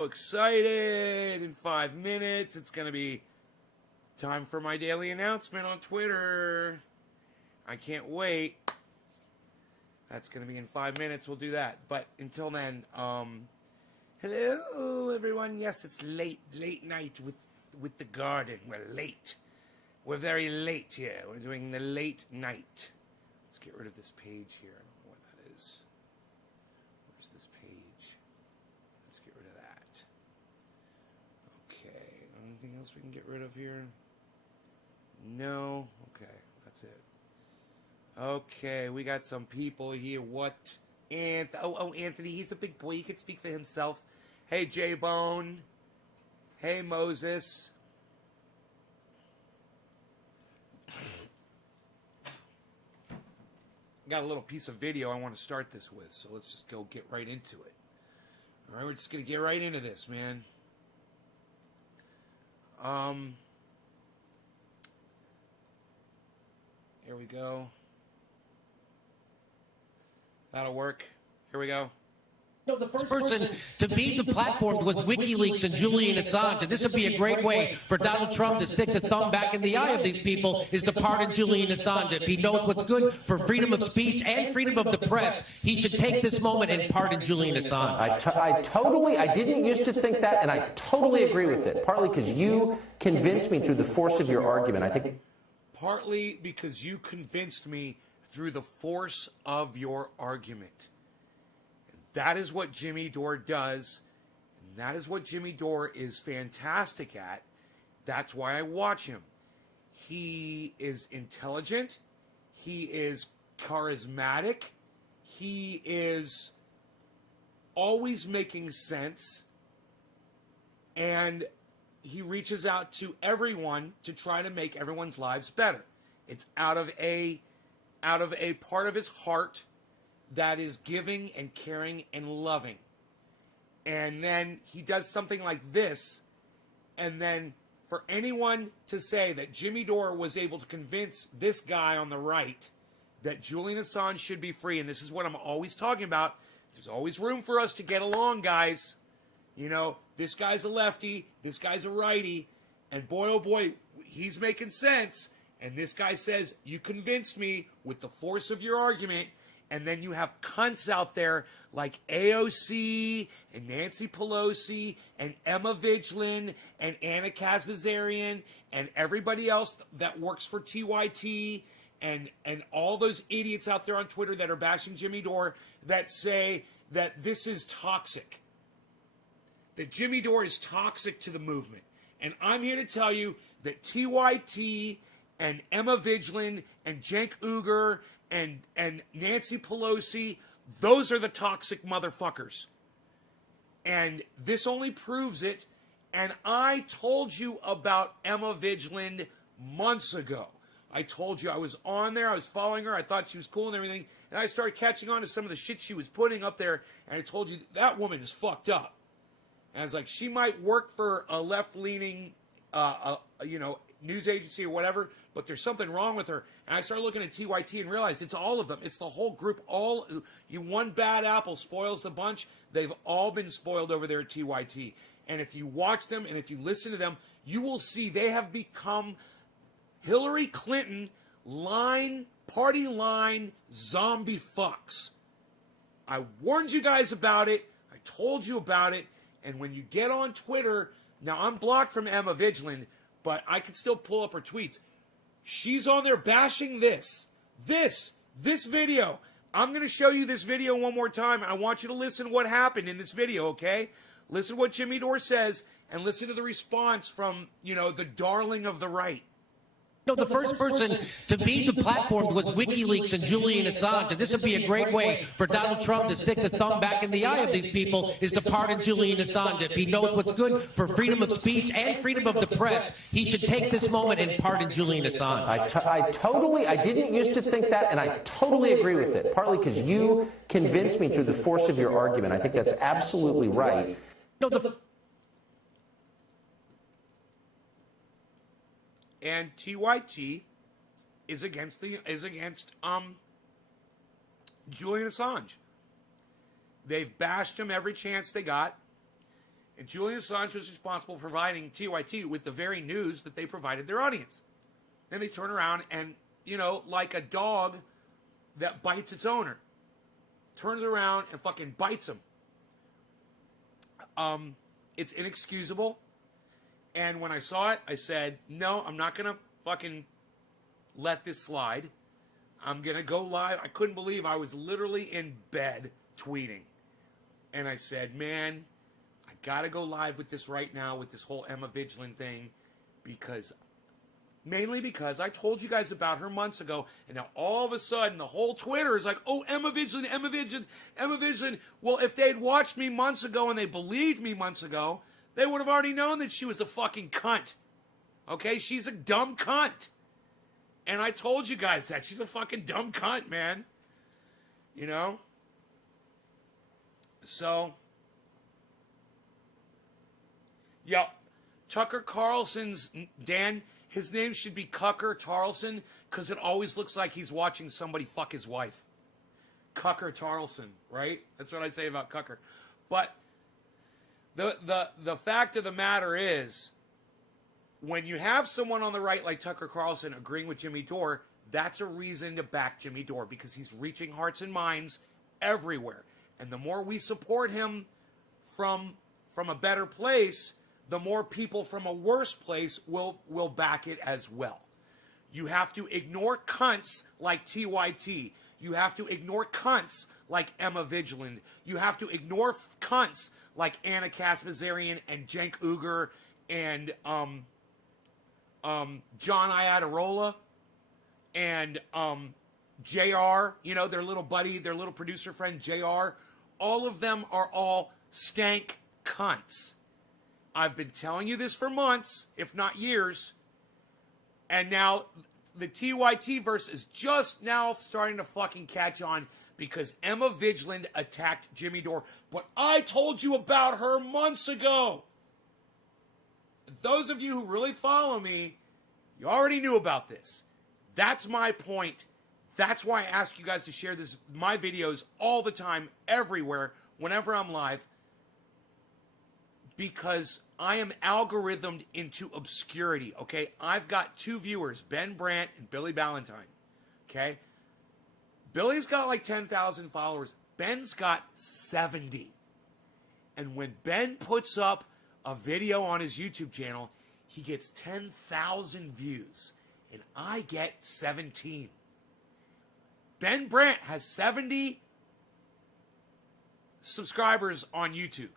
Excited. In 5 minutes, it's going to be time for my daily announcement on Twitter. I can't wait. That's going to be in 5 minutes. We'll do that. But until then, hello, everyone. Yes, it's late night with the garden. We're late. We're very late here. We're doing the late night. Let's get rid of this page here. I don't know what that is. Where's this page? Let's get rid of that. Okay. Anything else we can get rid of here? No. Okay. That's it. Okay. We got some people here. What? Anthony. He's a big boy. He can speak for himself. Hey, J-Bone. Hey, Moses. Got a little piece of video I want to start this with, so let's just get right into it. All right, we're just going to get right into this, man. Here we go. That'll work. Here we go. No, the first person to beat the platform was WikiLeaks and Julian Assange. And this would be a great way for Donald Trump to stick the thumb back in the eye of these people, is to pardon Julian Assange. If he knows what's good for freedom of speech and freedom of the press, he should take this moment and pardon Julian Assange. I didn't used to think that, and I totally agree with it, partly because you convinced me through the force of your argument. I think partly because you convinced me through the force of your argument. That is what Jimmy Dore does, and that is what Jimmy Dore is fantastic at. That's why I watch him. He is intelligent. He is charismatic. He is always making sense. And he reaches out to everyone to try to make everyone's lives better. It's out of a part of his heart that is giving and caring and loving. And then he does something like this, and then for anyone to say that Jimmy Dore was able to convince this guy on the right that Julian Assange should be free, and this is what I'm always talking about, there's always room for us to get along, guys. You know, this guy's a lefty, this guy's a righty, and boy, oh boy, he's making sense. And this guy says, you convinced me with the force of your argument. And then you have cunts out there like AOC and Nancy Pelosi and Emma Vigeland and Anna Kazbazarian and everybody else that works for TYT and all those idiots out there on Twitter that are bashing Jimmy Dore that say that this is toxic. That Jimmy Dore is toxic to the movement. And I'm here to tell you that TYT and Emma Vigeland and Cenk Uygur and Nancy Pelosi, those are the toxic motherfuckers. And this only proves it. And I told you about Emma Vigeland months ago. I told you I was on there. I was following her. I thought she was cool and everything. And I started catching on to some of the shit she was putting up there. And I told you that woman is fucked up. And I was like, she might work for a left-leaning, news agency or whatever, but there's something wrong with her. And I started looking at TYT and realized it's all of them. It's the whole group. One bad apple spoils the bunch. They've all been spoiled over there at TYT. And if you watch them and if you listen to them, you will see they have become Hillary Clinton party line zombie fucks. I warned you guys about it. I told you about it. And when you get on Twitter, now I'm blocked from Emma Vigeland, but I can still pull up her tweets. She's on there bashing this video. I'm going to show you this video one more time. I want you to listen to what happened in this video, okay? Listen to what Jimmy Dore says, and listen to the response from, the darling of the right. No, the first person to beat the platform was WikiLeaks and Julian Assange. And this would be a great way for Donald Trump to stick the thumb back in the eye of these people, is to pardon Julian Assange. If he knows what's good for freedom of speech and freedom of the press, he should take this moment and pardon Julian Assange. I didn't used to think that, and I totally agree with it, partly because you convinced me through the force of your argument. I think that's absolutely right. No, And TYT is against Julian Assange. They've bashed him every chance they got. And Julian Assange was responsible for providing TYT with the very news that they provided their audience. Then they turn around and, you know, like a dog that bites its owner, turns around and fucking bites him. It's inexcusable. And when I saw it, I said, no, I'm not going to fucking let this slide. I'm going to go live. I couldn't believe I was literally in bed tweeting. And I said, man, I got to go live with this right now with this whole Emma Vigeland thing mainly because I told you guys about her months ago, and now all of a sudden the whole Twitter is like, oh, Emma Vigeland, Emma Vigeland, Emma Vigeland. Well, if they'd watched me months ago and they believed me months ago, they would have already known that she was a fucking cunt. Okay? She's a dumb cunt. And I told you guys that. She's a fucking dumb cunt, man. You know? So, yeah, Tucker Carlson's, Dan, his name should be Cucker Tarlson because it always looks like he's watching somebody fuck his wife. Cucker Tarlson, right? That's what I say about Cucker. But the fact of the matter is, when you have someone on the right like Tucker Carlson agreeing with Jimmy Dore, that's a reason to back Jimmy Dore because he's reaching hearts and minds everywhere. And the more we support him from a better place, the more people from a worse place will back it as well. You have to ignore cunts like TYT. You have to ignore cunts like Emma Vigeland. You have to ignore cunts like Anna Kaspazarian and Cenk Uygur and John Iadarola and JR, you know, their little buddy, their little producer friend JR. All of them are all stank cunts. I've been telling you this for months, if not years. And now the TYT verse is just now starting to fucking catch on because Emma Vigeland attacked Jimmy Dore. But I told you about her months ago. Those of you who really follow me, you already knew about this. That's my point. That's why I ask you guys to share my videos all the time, everywhere, whenever I'm live. Because I am algorithmed into obscurity, okay? I've got 2 viewers, Ben Brandt and Billy Ballantyne, okay? Billy's got like 10,000 followers. Ben's got 70. And when Ben puts up a video on his YouTube channel, he gets 10,000 views, and I get 17. Ben Brandt has 70 subscribers on YouTube,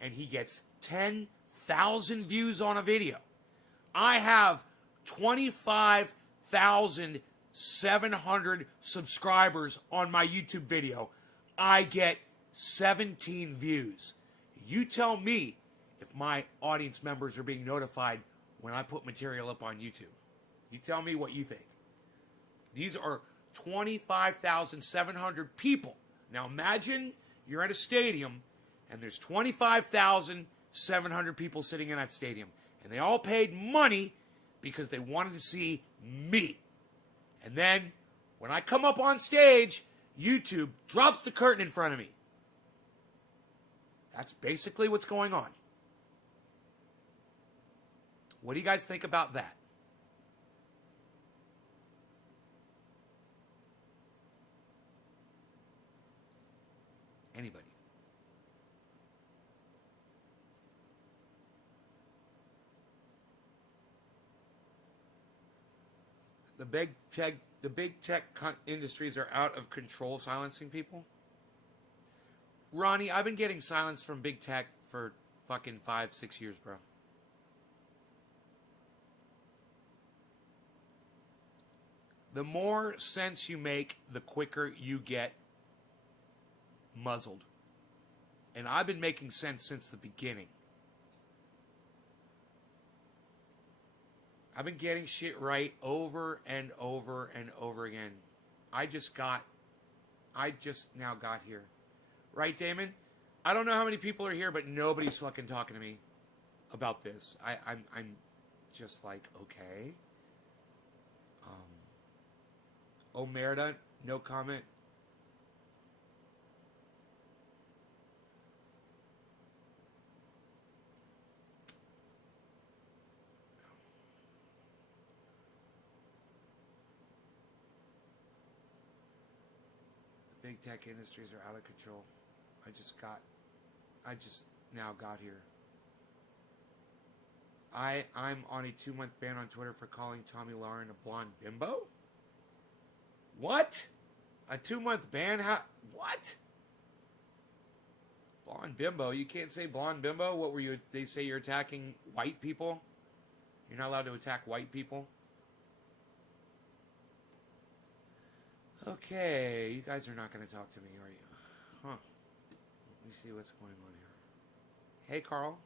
and he gets 10,000 views on a video. I have 25,700 subscribers on my YouTube video. I get 17 views. You tell me if my audience members are being notified when I put material up on YouTube. You tell me what you think. These are 25,700 people. Now imagine you're at a stadium and there's 25,700 people sitting in that stadium. And they all paid money because they wanted to see me. And then when I come up on stage, YouTube drops the curtain in front of me. That's basically what's going on. What do you guys think about that? Anybody? The big tech industries are out of control silencing people. Ronnie, I've been getting silence from big tech for fucking 5-6 years, bro. The more sense you make, the quicker you get muzzled. And I've been making sense since the beginning. I've been getting shit right over and over and over again. I just now got here. Right, Damon? I don't know how many people are here, but nobody's fucking talking to me about this. I'm just like, okay. Omerta, no comment. big tech industries are out of control. I just now got here. I'm on a 2-month ban on Twitter for calling Tommy Lauren a blonde bimbo? What? A 2-month ban? How? What? Blonde bimbo? You can't say blonde bimbo? What were you? They say you're attacking white people? You're not allowed to attack white people? Okay, you guys are not going to talk to me, are you? Huh. Let me see what's going on here. Hey, Carl.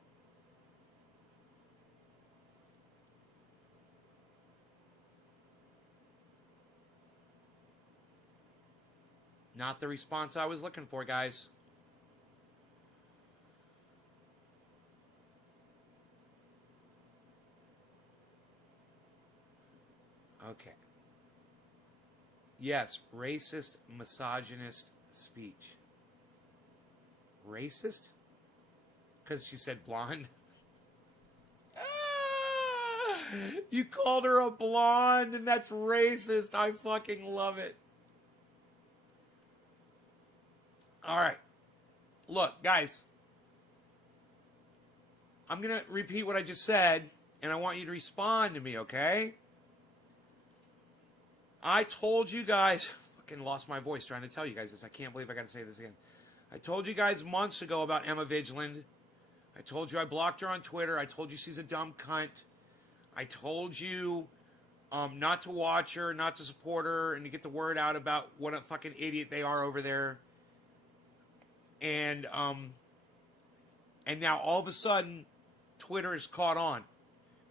Not the response I was looking for, guys. Okay. Yes, racist, misogynist speech. Racist? Because she said blonde? You called her a blonde, and that's racist. I fucking love it. All right. Look, guys. I'm going to repeat what I just said, and I want you to respond to me, okay? I told you guys, fucking lost my voice trying to tell you guys this. I can't believe I got to say this again. I told you guys months ago about Emma Vigeland. I told you I blocked her on Twitter. I told you she's a dumb cunt. I told you not to watch her, not to support her, and to get the word out about what a fucking idiot they are over there. And now all of a sudden, Twitter is caught on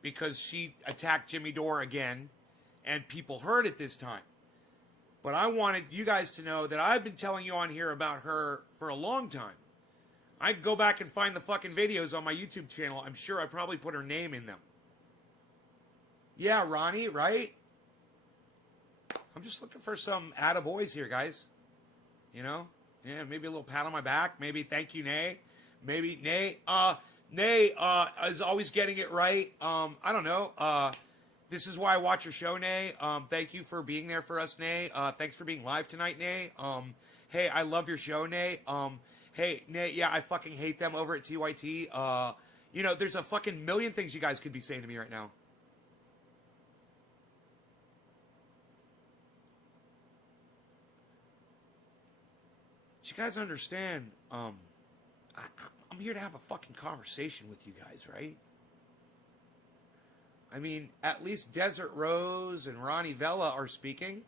because she attacked Jimmy Dore again, and people heard it this time. But I wanted you guys to know that I've been telling you on here about her for a long time. I'd go back and find the fucking videos on my YouTube channel. I'm sure I probably put her name in them. Yeah, Ronnie, right? I'm just looking for some attaboys here, guys. You know? Yeah, maybe a little pat on my back. Maybe thank you, Nay. Maybe Nay. Nay is always getting it right. I don't know. This is why I watch your show, Nay. Thank you for being there for us, Nay. Thanks for being live tonight, Nay. Hey, I love your show, Nay. Hey, Nay, yeah, I fucking hate them over at TYT. You know, there's a fucking million things you guys could be saying to me right now. But you guys understand, I'm here to have a fucking conversation with you guys, right? I mean, at least Desert Rose and Ronnie Vella are speaking.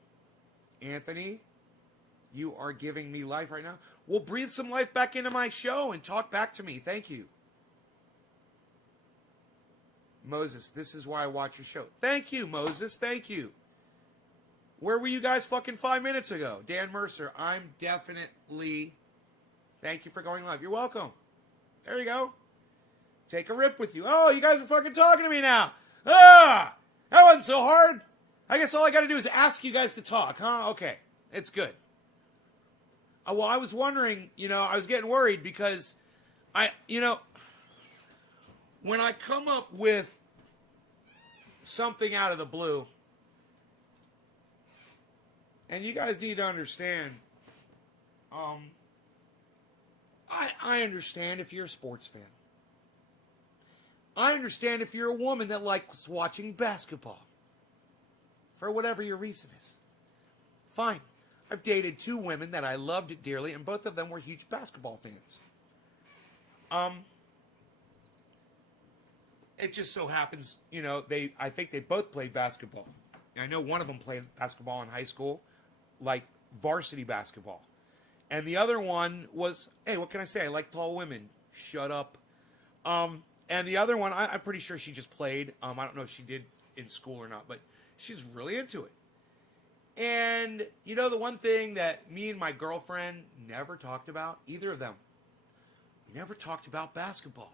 Anthony, you are giving me life right now. Well, breathe some life back into my show and talk back to me. Thank you. Moses, this is why I watch your show. Thank you, Moses. Thank you. Where were you guys fucking 5 minutes ago? Dan Mercer, I'm definitely... Thank you for going live. You're welcome. There you go. Take a rip with you. Oh, you guys are fucking talking to me now. Ah! That wasn't so hard. I guess all I got to do is ask you guys to talk, huh? Okay. It's good. Well, I was wondering, you know, I was getting worried because when I come up with something out of the blue, and you guys need to understand, I understand if you're a sports fan. I understand if you're a woman that likes watching basketball. For whatever your reason is. Fine. I've dated 2 women that I loved dearly, and both of them were huge basketball fans. It just so happens, you know, I think they both played basketball. I know one of them played basketball in high school, like varsity basketball. And the other one was, hey, what can I say? I like tall women. Shut up. And the other one, I'm pretty sure she just played. I don't know if she did in school or not, but she's really into it. And, you know, the one thing that me and my girlfriend never talked about, either of them, we never talked about basketball.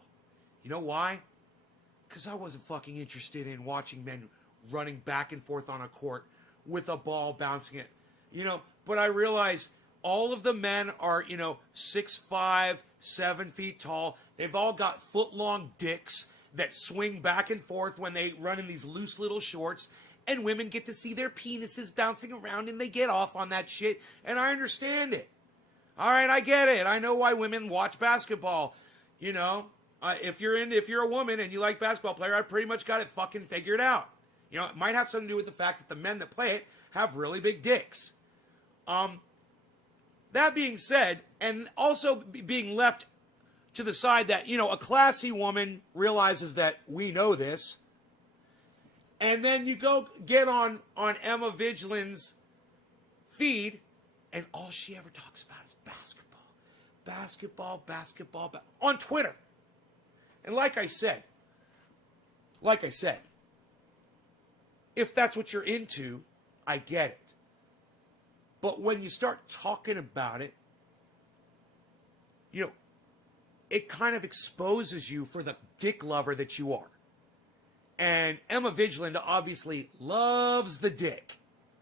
You know why? Because I wasn't fucking interested in watching men running back and forth on a court with a ball bouncing it. You know, but I realized all of the men are, 6'5", 7 feet tall. They've all got foot-long dicks that swing back and forth when they run in these loose little shorts. And women get to see their penises bouncing around and they get off on that shit. And I understand it. All right, I get it. I know why women watch basketball. You know, if you're a woman and you like basketball player, I pretty much got it fucking figured out. You know, it might have something to do with the fact that the men that play it have really big dicks. That being said, and also being left to the side that, you know, a classy woman realizes that we know this. And then you go get on Emma Vigeland's feed, and all she ever talks about is basketball, on Twitter. And like I said, if that's what you're into, I get it. But when you start talking about it, you know, it kind of exposes you for the dick lover that you are. And Emma Vigeland obviously loves the dick,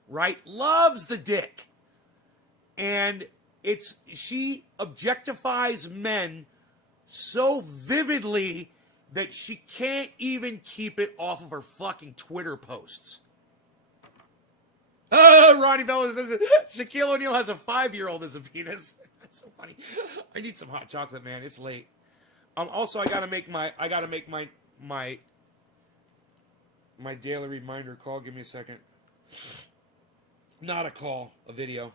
right? Loves the dick. And she objectifies men so vividly that she can't even keep it off of her fucking Twitter posts. Ronnie Bella says Shaquille O'Neal has a 5-year-old as a penis. That's so funny. I need some hot chocolate, man. It's late. Also, I gotta make my daily reminder call. Give me a second. Not a call, a video.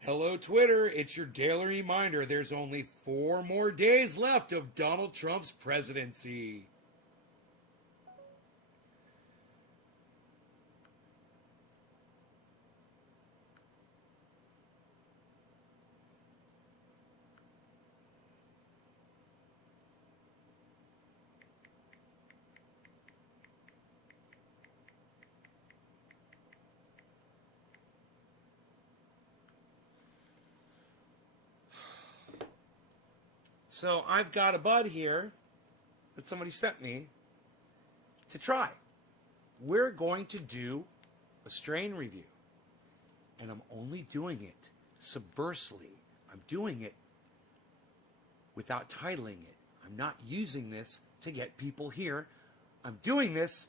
Hello, Twitter. It's your daily reminder. There's only 4 more days left of Donald Trump's presidency. So I've got a bud here that somebody sent me to try. We're going to do a strain review. And I'm only doing it subversely. I'm doing it without titling it. I'm not using this to get people here. I'm doing this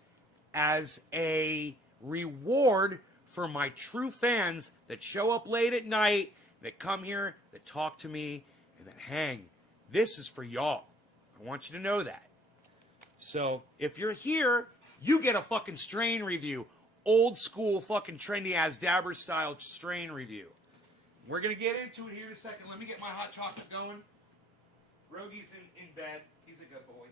as a reward for my true fans that show up late at night, that come here, that talk to me, and that hang. This is for y'all. I want you to know that. So, if you're here, you get a fucking strain review. Old school fucking trendy ass dabber style strain review. We're going to get into it here in a second. Let me get my hot chocolate going. Rogi's in bed. He's a good boy.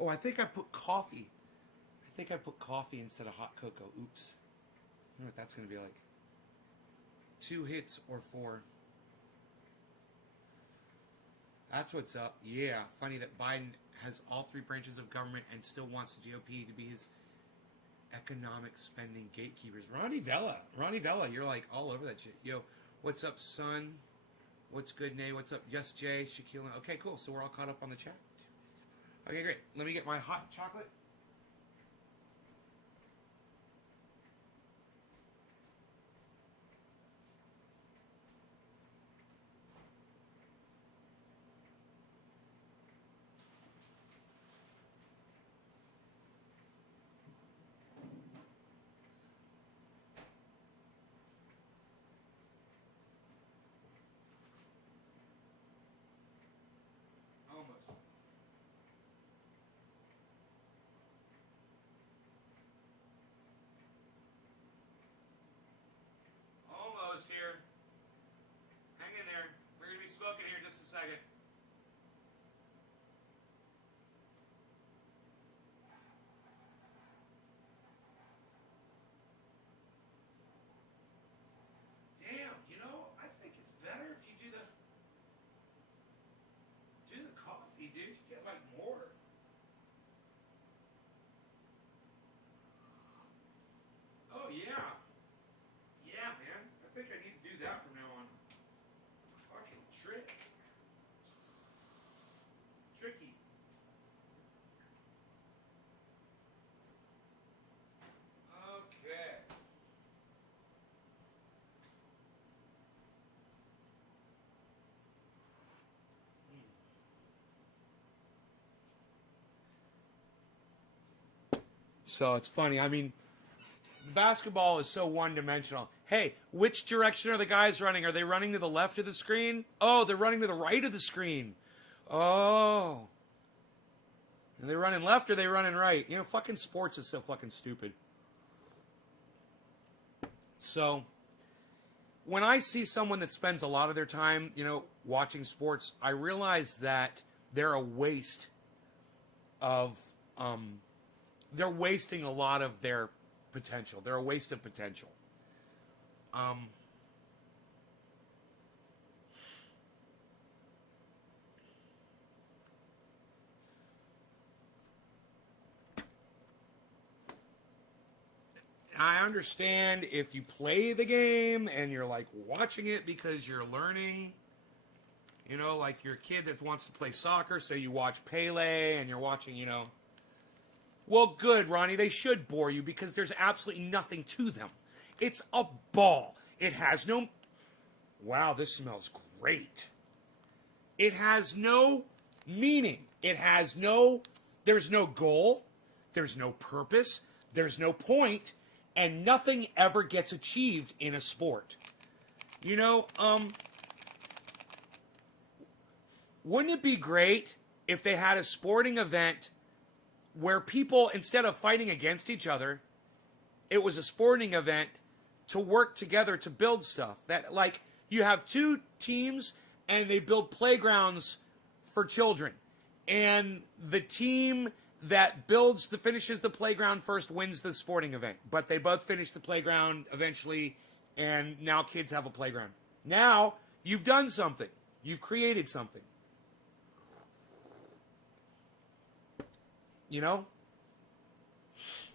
Oh, I think I put coffee. I think I put coffee instead of hot cocoa. Oops. I don't know what that's going to be like. 2 hits or 4. That's what's up. Yeah. Funny that Biden has all 3 branches of government and still wants the GOP to be his economic spending gatekeepers. Ronnie Vella, you're like all over that shit. Yo, what's up, son? What's good, Nay? What's up? Yes, Jay, Shaquille. Okay, cool. So we're all caught up on the chat. Okay, great. Let me get my hot chocolate. So it's funny. I mean, basketball is so one-dimensional. Hey, which direction are the guys running? Are they running to the left of the screen? Oh, they're running to the right of the screen. Oh. Are they running left or are they running right? You know, fucking sports is so fucking stupid. So, when I see someone that spends a lot of their time, you know, watching sports, I realize that they're a waste of, they're wasting a lot of their potential. They're a waste of potential. I understand if you play the game and you're like watching it because you're learning, you know, like your kid that wants to play soccer, so you watch Pele and you're watching, you know. Well, good, Ronnie, they should bore you because there's absolutely nothing to them. It's a ball. It has no... Wow, this smells great. It has no meaning. It has no... There's no goal. There's no purpose. There's no point. And nothing ever gets achieved in a sport. You know, wouldn't it be great if they had a sporting event where people, instead of fighting against each other, it was a sporting event to work together to build stuff? That, like, you have two teams and they build playgrounds for children. And the team that finishes the playground first wins the sporting event. But they both finish the playground eventually, and now kids have a playground. Now, you've done something. You've created something. You know?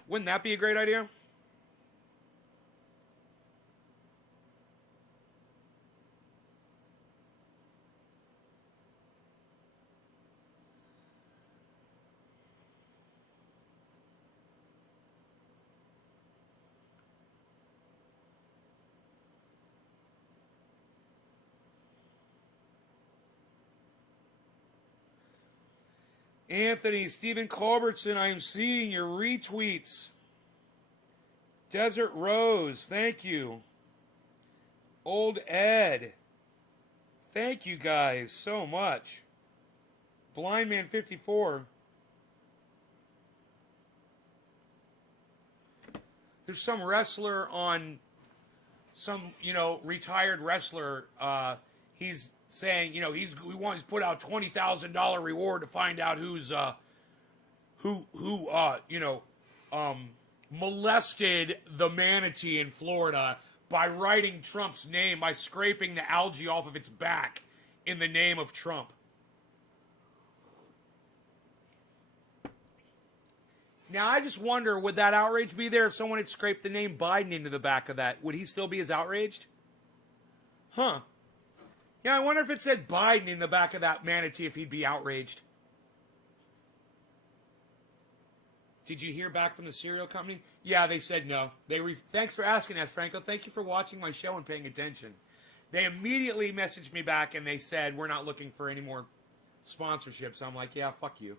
Wouldn't that be a great idea? Anthony, Stephen Culbertson, I am seeing your retweets. Desert Rose, thank you. Old Ed, thank you guys so much. Blind Man 54. There's some wrestler on, some, you know, retired wrestler, he's saying, you know, he wants to put out $20,000 reward to find out who's molested the manatee in Florida by writing Trump's name, by scraping the algae off of its back in the name of Trump. Now, I just wonder, would that outrage be there if someone had scraped the name Biden into the back of that? Would he still be as outraged? Huh. Yeah, I wonder if it said Biden in the back of that manatee, if he'd be outraged. Did you hear back from the cereal company? Yeah, they said no. Thanks for asking us, Franco. Thank you for watching my show and paying attention. They immediately messaged me back and they said, we're not looking for any more sponsorships. So I'm like, yeah, fuck you.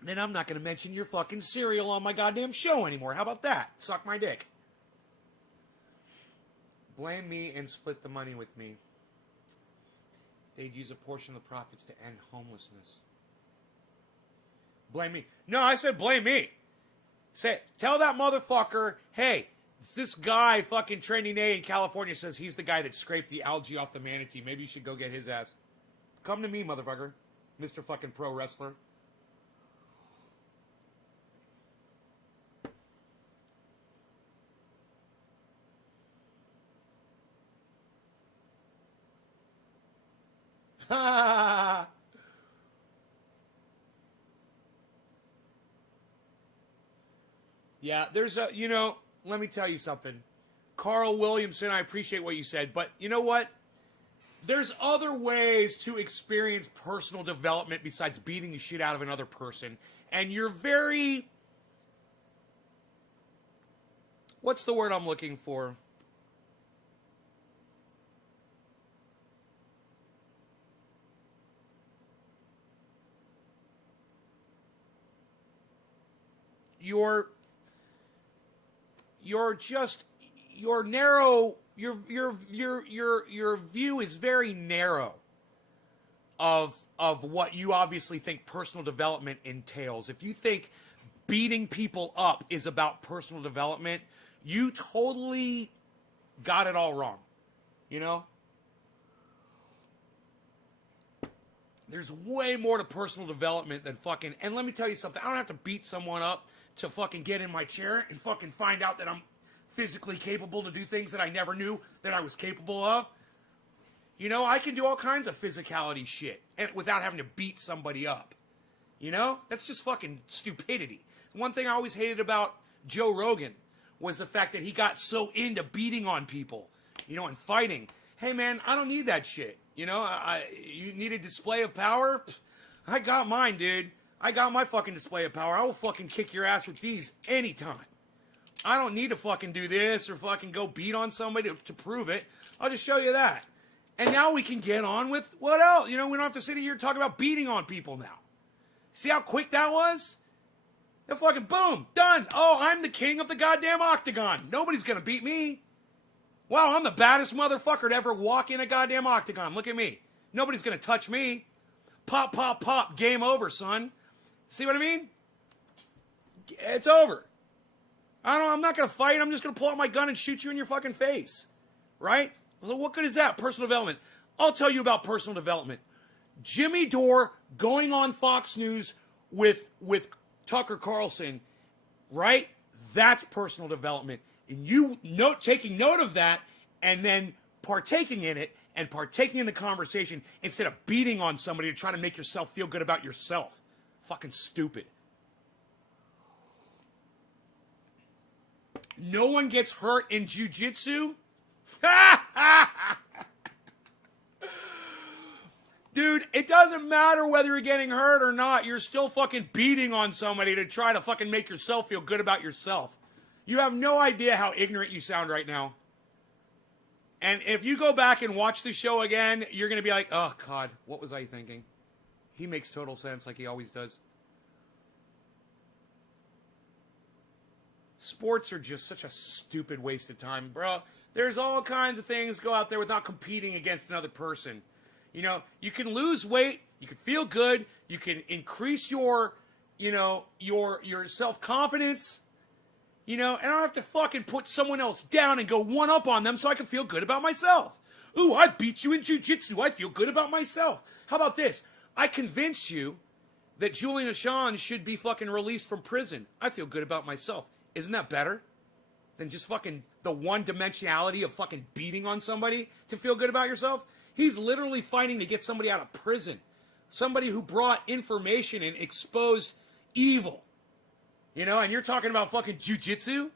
And then I'm not going to mention your fucking cereal on my goddamn show anymore. How about that? Suck my dick. Blame me and split the money with me. They'd use a portion of the profits to end homelessness. Blame me. No, I said blame me. Tell that motherfucker, hey, this guy fucking Trending A in California says he's the guy that scraped the algae off the manatee. Maybe you should go get his ass. Come to me, motherfucker. Mr. fucking pro wrestler. Yeah, there's a, you know, let me tell you something. Carl Williamson, I appreciate what you said, but you know what? There's other ways to experience personal development besides beating the shit out of another person. And you're very, what's the word I'm looking for? your narrow, your view is very narrow of what you obviously think personal development entails. If you think beating people up is about personal development, you totally got it all wrong. You know? There's way more to personal development than fucking, and let me tell you something, I don't have to beat someone up to fucking get in my chair and fucking find out that I'm physically capable to do things that I never knew that I was capable of. You know, I can do all kinds of physicality shit and without having to beat somebody up. You know? That's just fucking stupidity. One thing I always hated about Joe Rogan was the fact that he got so into beating on people, you know, and fighting. Hey, man, I don't need that shit. You know, you need a display of power? I got mine, dude. I got my fucking display of power. I will fucking kick your ass with these anytime. I don't need to fucking do this or fucking go beat on somebody to prove it. I'll just show you that. And now we can get on with what else? You know, we don't have to sit here and talk about beating on people now. See how quick that was? And fucking boom, done. Oh, I'm the king of the goddamn octagon. Nobody's gonna beat me. Wow, I'm the baddest motherfucker to ever walk in a goddamn octagon. Look at me. Nobody's gonna touch me. Pop, pop, pop. Game over, son. See what I mean? It's over. I'm not gonna fight. I'm just gonna pull out my gun and shoot you in your fucking face. Right? So what good is that? Personal development. I'll tell you about personal development. Jimmy Dore going on Fox News with Tucker Carlson, right? That's personal development. And you taking note of that and then partaking in it and partaking in the conversation instead of beating on somebody to try to make yourself feel good about yourself. Fucking stupid. No one gets hurt in jiu-jitsu? Dude, it doesn't matter whether you're getting hurt or not. You're still fucking beating on somebody to try to fucking make yourself feel good about yourself. You have no idea how ignorant you sound right now. And if you go back and watch the show again, you're going to be like, oh, God, what was I thinking? He makes total sense like he always does. Sports are just such a stupid waste of time, bro. There's all kinds of things go out there without competing against another person. You know, you can lose weight, you can feel good, you can increase your self-confidence, you know, and I don't have to fucking put someone else down and go one up on them so I can feel good about myself. Ooh, I beat you in jiu-jitsu, I feel good about myself. How about this? I convinced you that Julian Assange should be fucking released from prison. I feel good about myself. Isn't that better than just fucking the one-dimensionality of fucking beating on somebody to feel good about yourself? He's literally fighting to get somebody out of prison. Somebody who brought information and exposed evil. You know, and you're talking about fucking jiu-jitsu?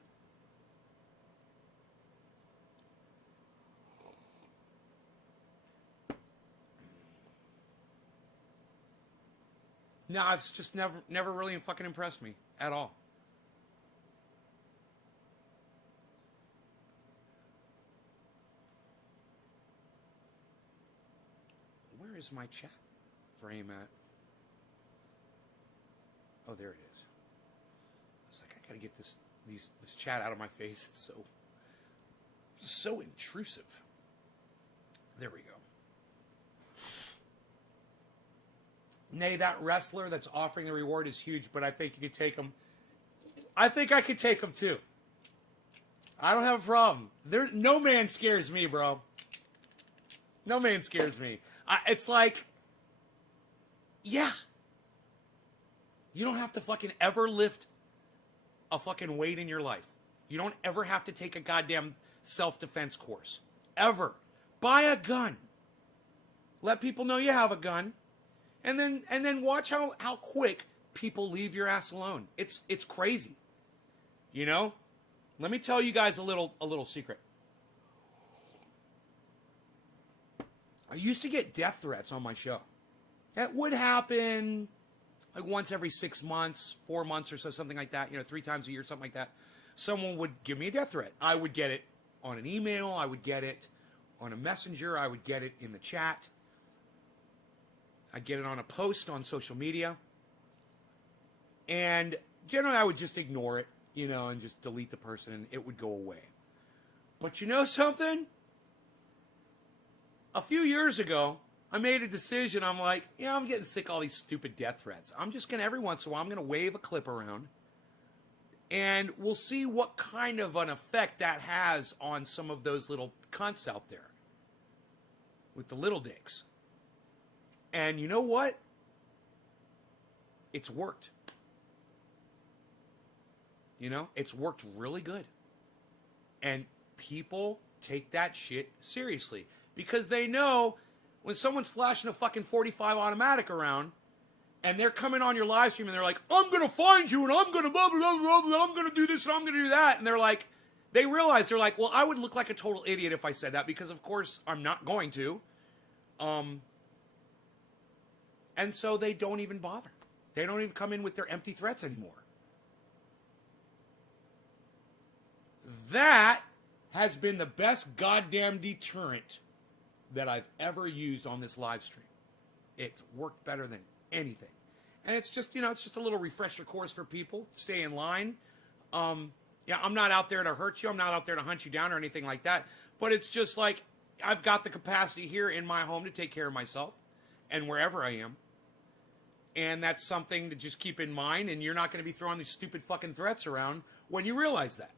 No, it's just never really fucking impressed me at all. Where is my chat frame at? Oh, there it is. I was like, I gotta get this chat out of my face. It's so intrusive. There we go. Nay, that wrestler that's offering the reward is huge, but I think you could take him. I think I could take him too. I don't have a problem. No man scares me, bro. No man scares me. It's like, yeah. You don't have to fucking ever lift a fucking weight in your life. You don't ever have to take a goddamn self-defense course. Ever. Buy a gun. Let people know you have a gun. And then watch how quick people leave your ass alone. It's crazy. You know? Let me tell you guys a little secret. I used to get death threats on my show. That would happen like once every 6 months, 4 months or so, something like that. You know, 3 times a year, something like that. Someone would give me a death threat. I would get it on an email. I would get it on a messenger. I would get it in the chat. I'd get it on a post on social media. And generally I would just ignore it, and just delete the person and it would go away. But you know something? A few years ago, I made a decision. I'm like, I'm getting sick of all these stupid death threats. I'm just going to, every once in a while, I'm going to wave a clip around. And we'll see what kind of an effect that has on some of those little cunts out there. With the little dicks. And you know what? It's worked. It's worked really good. And people take that shit seriously. Because they know when someone's flashing a fucking 45 automatic around and they're coming on your live stream and they're like, I'm going to find you and I'm going to blah, blah, blah, blah, blah, I'm going to do this and I'm going to do that. And they're like, they realize, they're like, well, I would look like a total idiot if I said that because, of course, I'm not going to. And so they don't even bother. They don't even come in with their empty threats anymore. That has been the best goddamn deterrent that I've ever used on this live stream. It's worked better than anything. And it's just, it's just a little refresher course for people. Stay in line. I'm not out there to hurt you. I'm not out there to hunt you down or anything like that. But it's just like, I've got the capacity here in my home to take care of myself and wherever I am. And that's something to just keep in mind. And you're not going to be throwing these stupid fucking threats around when you realize that.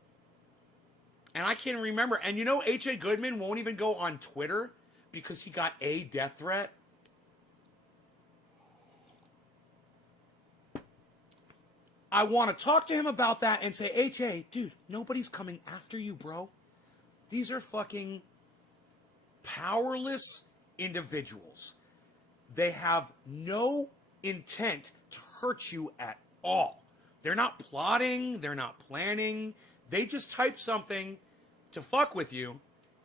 And I can't remember. And H.A. Goodman won't even go on Twitter because he got a death threat. I want to talk to him about that and say, H.A., dude, nobody's coming after you, bro. These are fucking powerless individuals. They have no intent to hurt you at all. They're not plotting. They're not planning. They just type something to fuck with you,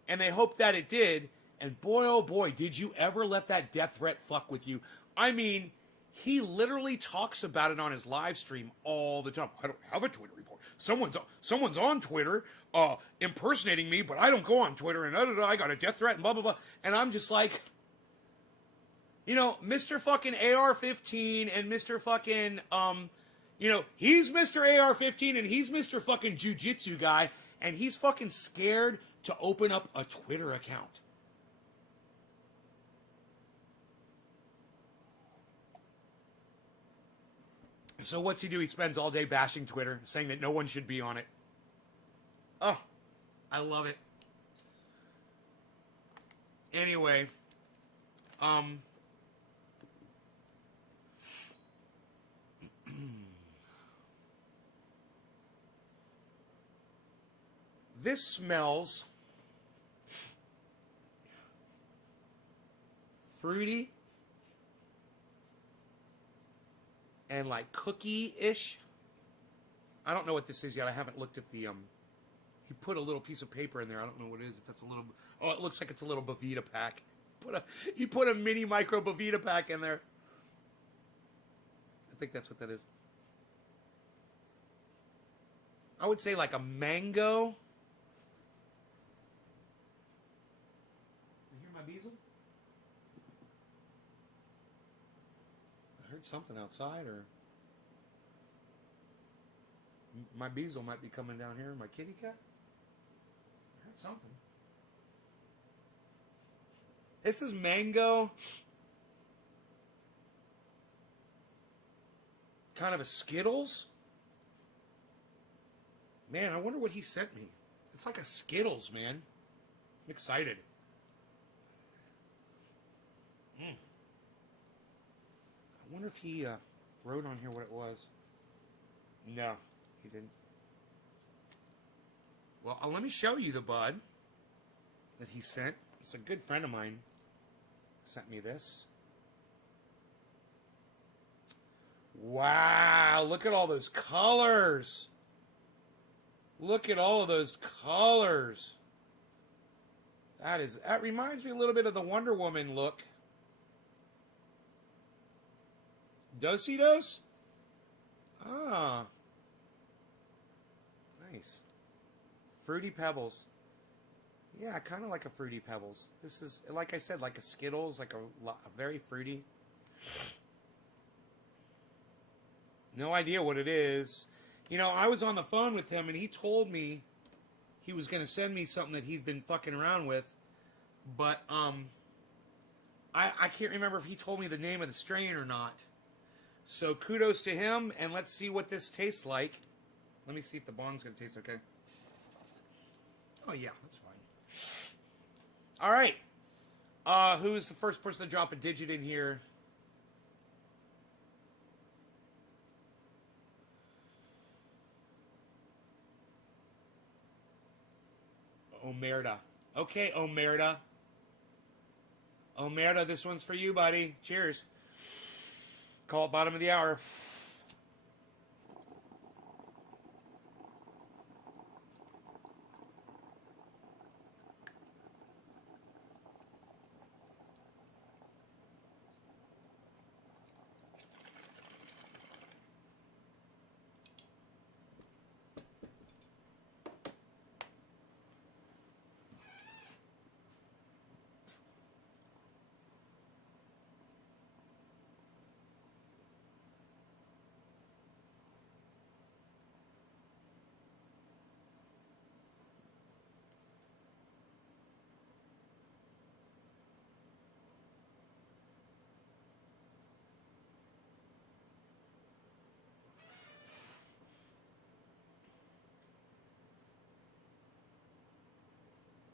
and they hope that it did. And boy, oh boy, did you ever let that death threat fuck with you. I mean, he literally talks about it on his live stream all the time. I don't have a Twitter report. Someone's on Twitter impersonating me, but I don't go on Twitter, and I got a death threat, and blah, blah, blah. And I'm just like, Mr. fucking AR-15 and Mr. fucking, he's Mr. AR-15 and he's Mr. fucking Jiu-Jitsu guy, and he's fucking scared to open up a Twitter account. So what's he do? He spends all day bashing Twitter, saying that no one should be on it. Oh, I love it. Anyway, this smells fruity and like cookie-ish. I don't know what this is yet. I haven't looked at the, he put a little piece of paper in there. I don't know what it is. If that's a little, oh, it looks like it's a little Bavita pack. He put a mini micro Bavita pack in there. I think that's what that is. I would say like a mango. You hear my bezel? I heard something outside, or my bezel might be coming down here. My kitty cat? I heard something. This is mango. Kind of a Skittles. Man, I wonder what he sent me. It's like a Skittles, man. I'm excited. I wonder if he wrote on here what it was. No, he didn't. Well, let me show you the bud that he sent. It's a good friend of mine sent me this. Wow, look at all those colors. Look at all of those colors. That reminds me a little bit of the Wonder Woman look. Dositos? Ah. Nice. Fruity Pebbles. Yeah, kind of like a Fruity Pebbles. This is, like I said, like a Skittles, like a very fruity. No idea what it is. You know, I was on the phone with him, and he told me he was going to send me something that he'd been fucking around with. But, I can't remember if he told me the name of the strain or not. So kudos to him, and let's see what this tastes like. Let me see if the bong's going to taste okay. Oh, yeah, that's fine. All right. Who's the first person to drop a digit in here? Omerta. Okay, Omerta. Omerta, this one's for you, buddy. Cheers. Call it bottom of the hour.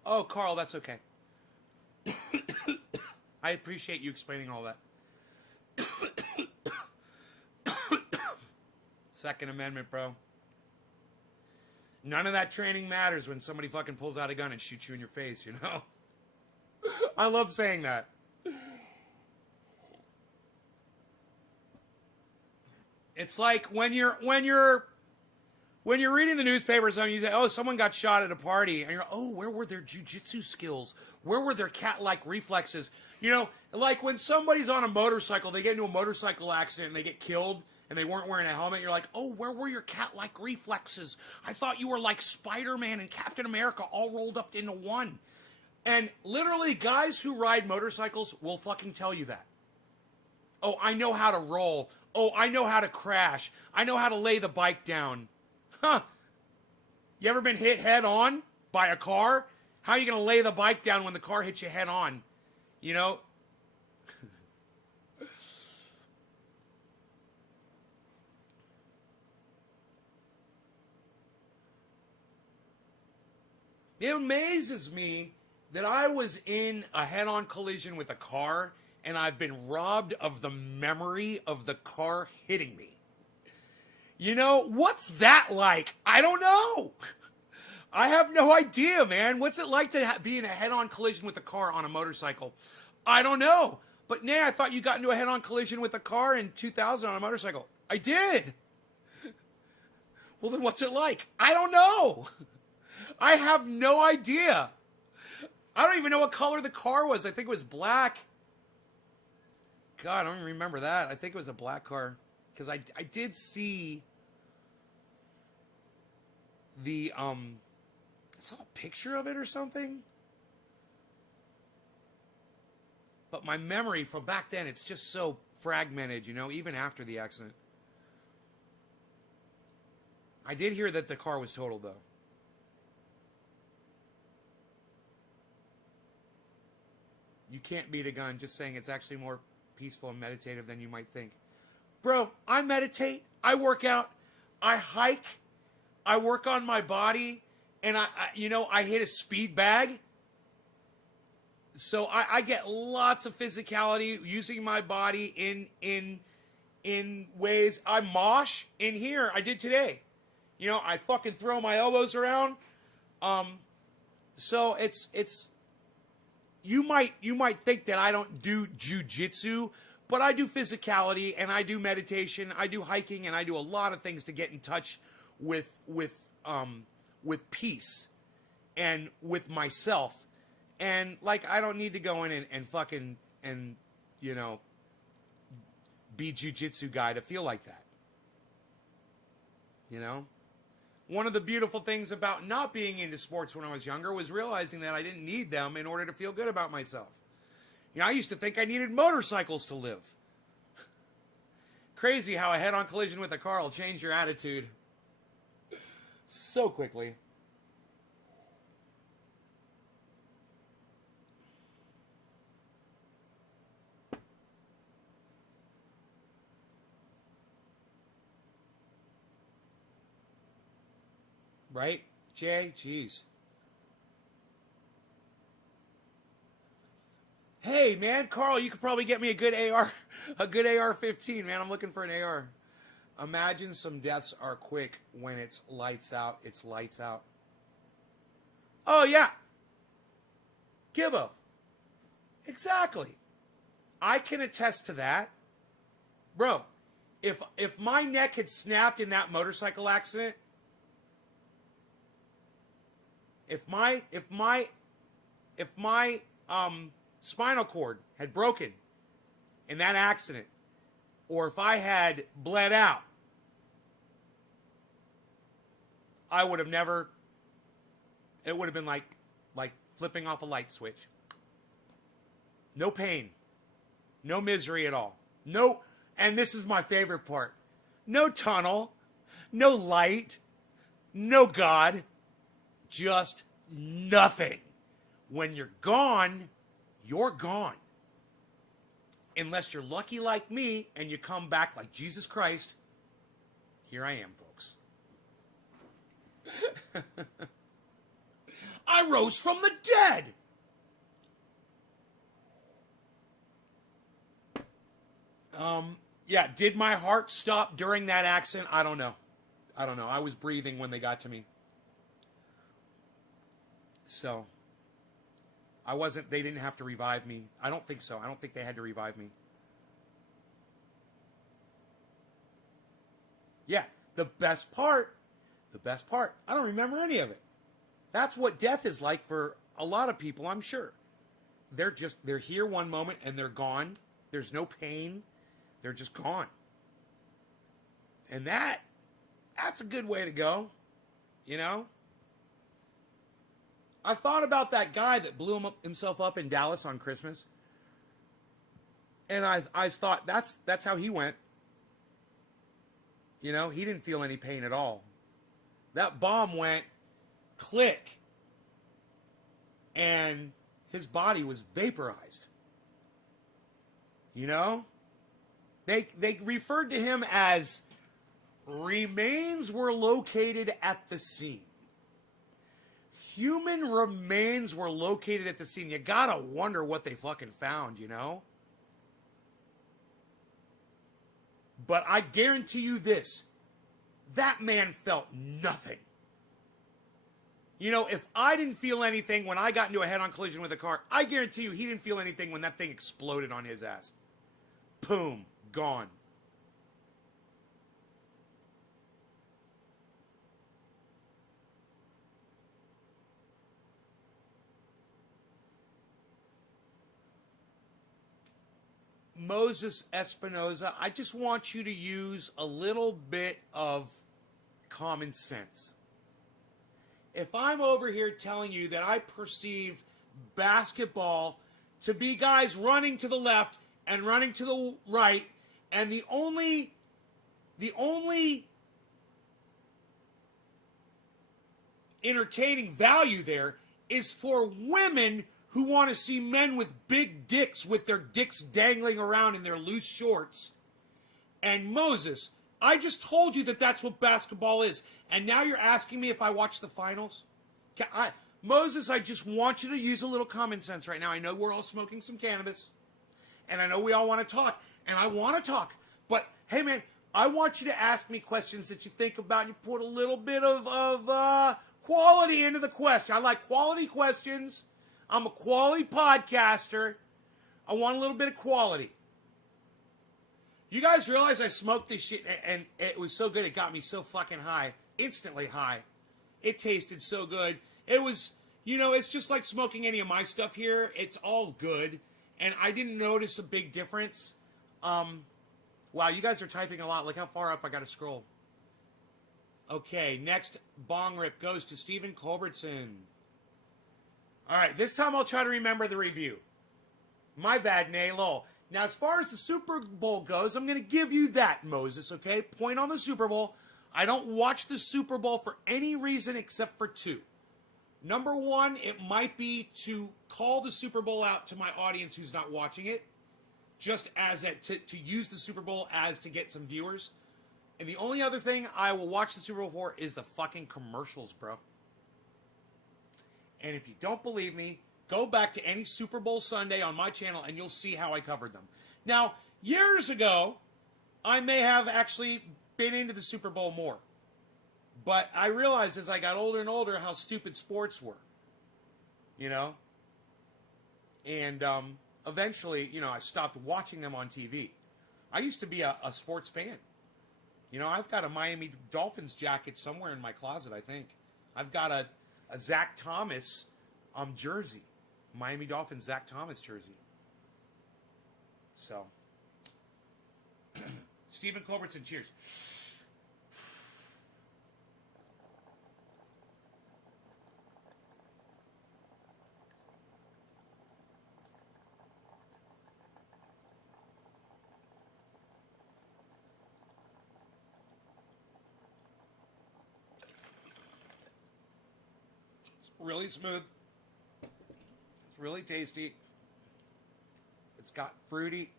Oh, Carl, that's okay. I appreciate you explaining all that. Second Amendment, bro. None of that training matters when somebody fucking pulls out a gun and shoots you in your face, you know? I love saying that. It's like when you're reading the newspaper or something, you say, oh, someone got shot at a party. And you're, oh, where were their jujitsu skills? Where were their cat-like reflexes? You know, like when somebody's on a motorcycle, they get into a motorcycle accident and they get killed and they weren't wearing a helmet. You're like, oh, where were your cat-like reflexes? I thought you were like Spider-Man and Captain America all rolled up into one. And literally, guys who ride motorcycles will fucking tell you that. Oh, I know how to roll. Oh, I know how to crash. I know how to lay the bike down. Huh. You ever been hit head on by a car? How are you going to lay the bike down when the car hits you head on? You know? It amazes me that I was in a head-on collision with a car and I've been robbed of the memory of the car hitting me. You know, what's that like? I don't know. I have no idea, man. What's it like to be in a head-on collision with a car on a motorcycle? I don't know. But, Nay, I thought you got into a head-on collision with a car in 2000 on a motorcycle. I did. Well, then what's it like? I don't know. I have no idea. I don't even know what color the car was. I think it was black. God, I don't even remember that. I think it was a black car. Because I did see the, I saw a picture of it or something. But my memory from back then, it's just so fragmented, you know, even after the accident. I did hear that the car was totaled, though. You can't beat a gun, just saying it's actually more peaceful and meditative than you might think. Bro, I meditate, I work out, I hike, I work on my body, and I hit a speed bag. So I get lots of physicality using my body in ways. I mosh in here. I did today. You know, I fucking throw my elbows around. So it's you might think that I don't do jujitsu, but I do physicality and I do meditation. I do hiking and I do a lot of things to get in touch with peace and with myself. And, like, I don't need to go in and fucking, you know, be jujitsu guy to feel like that. You know? One of the beautiful things about not being into sports when I was younger was realizing that I didn't need them in order to feel good about myself. You know, I used to think I needed motorcycles to live. Crazy how a head-on collision with a car will change your attitude so quickly. Right, Jay? Jeez. Hey, man, Carl, you could probably get me a good AR-15, man. I'm looking for an AR. Imagine some deaths are quick when it's lights out. It's lights out. Oh, yeah. Gibbo. Exactly. I can attest to that. Bro, if my neck had snapped in that motorcycle accident, if my spinal cord had broken in that accident, or if I had bled out, I would have never, it would have been like flipping off a light switch. No pain. No misery at all. No, and this is my favorite part. No tunnel. No light. No God. Just nothing. When you're gone, you're gone. Unless you're lucky like me and you come back like Jesus Christ. Here I am, folks. I rose from the dead. Yeah, did my heart stop during that accident? I don't know. I was breathing when they got to me. So, they didn't have to revive me. I don't think so. I don't think they had to revive me. Yeah, the best part, I don't remember any of it. That's what death is like for a lot of people, I'm sure. They're here one moment and they're gone. There's no pain. They're just gone. And that's a good way to go, you know? I thought about that guy that blew himself up in Dallas on Christmas. And I thought that's how he went. You know, he didn't feel any pain at all. That bomb went click. And his body was vaporized. You know? They referred to him as remains were located at the scene. Human remains were located at the scene. You gotta wonder what they fucking found, you know? But I guarantee you this. That man felt nothing. You know, if I didn't feel anything when I got into a head-on collision with a car, I guarantee you he didn't feel anything when that thing exploded on his ass. Boom. Gone. Moses Espinoza, I just want you to use a little bit of common sense. If I'm over here telling you that I perceive basketball to be guys running to the left and running to the right, and the only entertaining value there is for women who want to see men with big dicks with their dicks dangling around in their loose shorts. And Moses, I just told you that that's what basketball is. And now you're asking me if I watch the finals? Moses, I just want you to use a little common sense right now. I know we're all smoking some cannabis. And I know we all want to talk. And I want to talk. But, hey, man, I want you to ask me questions that you think about and you put a little bit of quality into the question. I like quality questions. I'm a quality podcaster. I want a little bit of quality. You guys realize I smoked this shit and it was so good it got me so fucking high. Instantly high. It tasted so good. It was, you know, it's just like smoking any of my stuff here. It's all good. And I didn't notice a big difference. Wow, you guys are typing a lot. Look how far up I got to scroll. Okay, next bong rip goes to Stephen Culbertson. All right, this time I'll try to remember the review. My bad, Nay, lol. Now, as far as the Super Bowl goes, I'm going to give you that, Moses, okay? Point on the Super Bowl. I don't watch the Super Bowl for any reason except for two. Number one, it might be to call the Super Bowl out to my audience who's not watching it, just as to use the Super Bowl as to get some viewers. And the only other thing I will watch the Super Bowl for is the fucking commercials, bro. And if you don't believe me, go back to any Super Bowl Sunday on my channel and you'll see how I covered them. Now, years ago, I may have actually been into the Super Bowl more. But I realized as I got older and older how stupid sports were. You know? And eventually, you know, I stopped watching them on TV. I used to be a sports fan. You know, I've got a Miami Dolphins jacket somewhere in my closet, I think. I've got a Zach Thomas jersey. Miami Dolphins Zach Thomas jersey. So, Stephen Culbertson, cheers. Really smooth. It's really tasty. It's got fruity.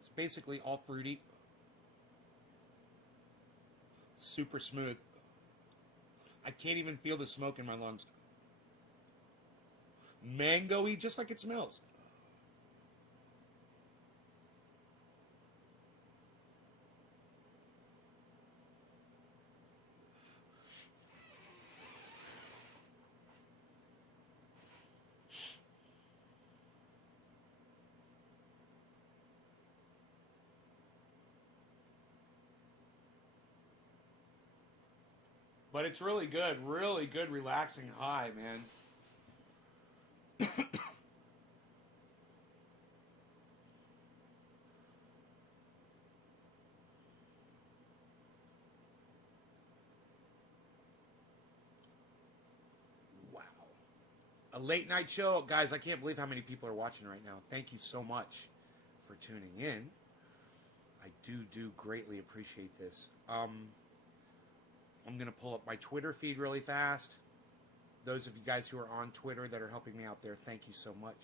It's basically all fruity. Super smooth. I can't even feel the smoke in my lungs. Mango-y, just like it smells. But it's really good, relaxing high, man. Wow. A late night show. Guys, I can't believe how many people are watching right now. Thank you so much for tuning in. I do greatly appreciate this. I'm going to pull up my Twitter feed really fast. Those of you guys who are on Twitter that are helping me out there, thank you so much.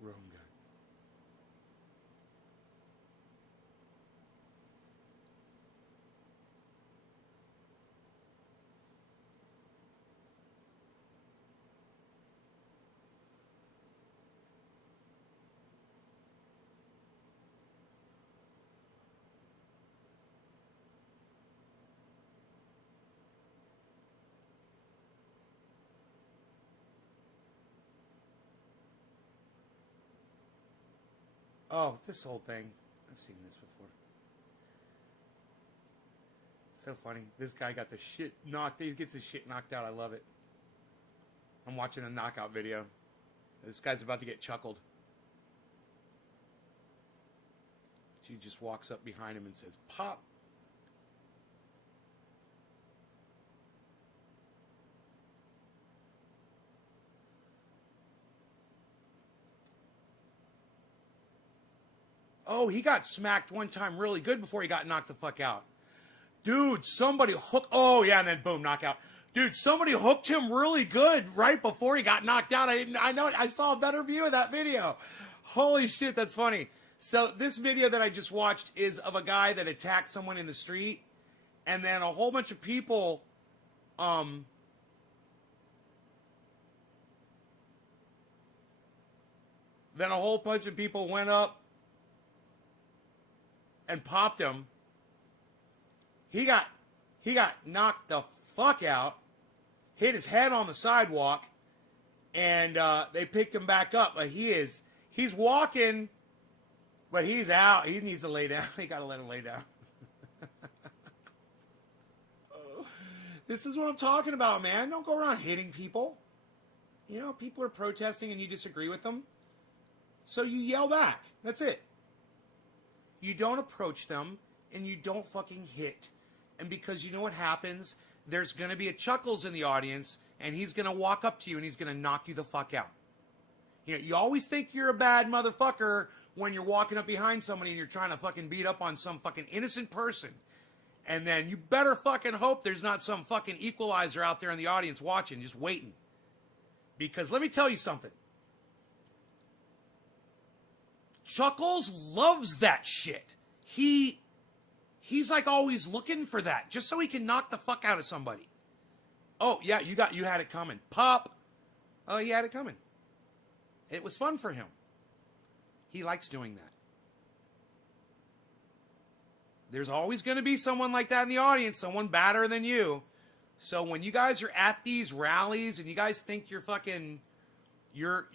Rome guy. Oh, this whole thing. I've seen this before. So funny. This guy got the shit knocked. He gets his shit knocked out. I love it. I'm watching a knockout video. This guy's about to get chuckled. She just walks up behind him and says, "Pop." Oh, he got smacked one time really good before he got knocked the fuck out. Dude, somebody hooked... Oh, yeah, and then boom, knockout. Dude, somebody hooked him really good right before he got knocked out. I saw a better view of that video. Holy shit, that's funny. So this video that I just watched is of a guy that attacked someone in the street. And then a whole bunch of people... Then a whole bunch of people went up and popped him. He got knocked the fuck out, hit his head on the sidewalk, and they picked him back up. But he's walking, but he's out. He needs to lay down. They got to let him lay down. This is what I'm talking about, man. Don't go around hitting people. You know, people are protesting and you disagree with them. So you yell back. That's it. You don't approach them and you don't fucking hit. And because you know what happens, there's going to be a Chuckles in the audience and he's going to walk up to you and he's going to knock you the fuck out. You know, you always think you're a bad motherfucker when you're walking up behind somebody and you're trying to fucking beat up on some fucking innocent person. And then you better fucking hope there's not some fucking equalizer out there in the audience watching, just waiting. Because let me tell you something. Chuckles loves that shit. He's like always looking for that, just so he can knock the fuck out of somebody. Oh, yeah, you had it coming. Pop. Oh, he had it coming. It was fun for him. He likes doing that. There's always going to be someone like that in the audience, someone badder than you. So when you guys are at these rallies and you guys think you're fucking, you're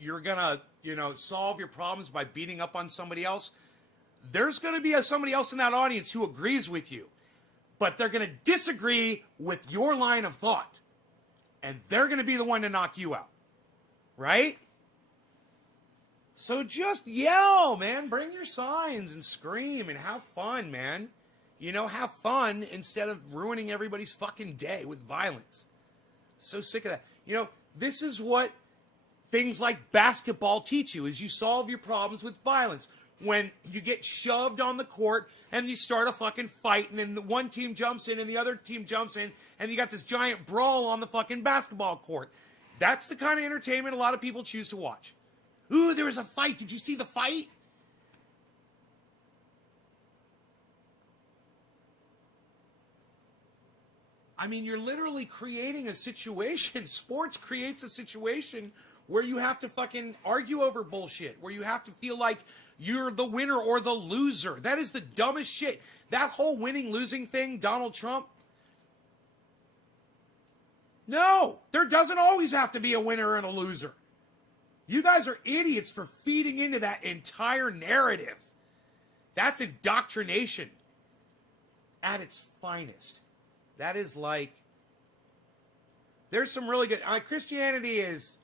gonna, you know, solve your problems by beating up on somebody else, there's going to be somebody else in that audience who agrees with you, but they're going to disagree with your line of thought, and they're going to be the one to knock you out, right? So just yell, man. Bring your signs and scream and have fun, man. You know, have fun instead of ruining everybody's fucking day with violence. So sick of that. You know, this is what things like basketball teach you, is you solve your problems with violence. When you get shoved on the court and you start a fucking fight and then the one team jumps in and the other team jumps in and you got this giant brawl on the fucking basketball court. That's the kind of entertainment a lot of people choose to watch. Ooh, there was a fight. Did you see the fight? I mean, you're literally creating a situation. Sports creates a situation where you have to fucking argue over bullshit, where you have to feel like you're the winner or the loser. That is the dumbest shit. That whole winning-losing thing, Donald Trump. No, there doesn't always have to be a winner and a loser. You guys are idiots for feeding into that entire narrative. That's indoctrination at its finest. That is like, there's some really good, Christianity is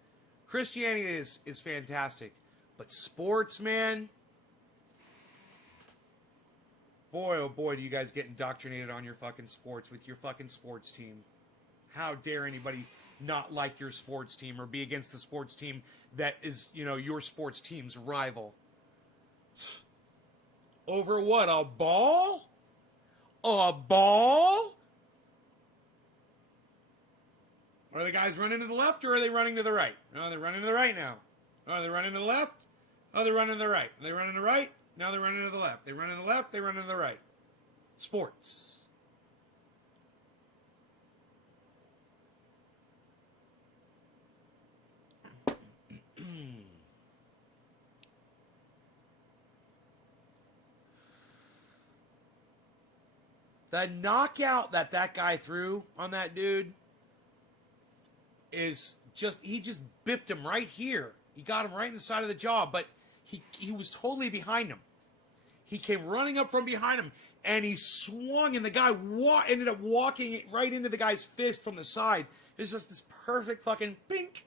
fantastic. But sports, man, boy, oh boy, do you guys get indoctrinated on your fucking sports with your fucking sports team. How dare anybody not like your sports team or be against the sports team that is, you know, your sports team's rival. Over what, a ball? A ball? Are the guys running to the left or are they running to the right? No, they're running to the right now. Oh, they're running to the left? Oh, they're running to the right. Are they running to the right? Now they're running to the left. They run to the left, they run to the right. Sports. The knockout that guy threw on that dude is just, he just bipped him right here. He got him right in the side of the jaw, but he was totally behind him. He came running up from behind him, and he swung, and the guy ended up walking right into the guy's fist from the side. It was just this perfect fucking pink.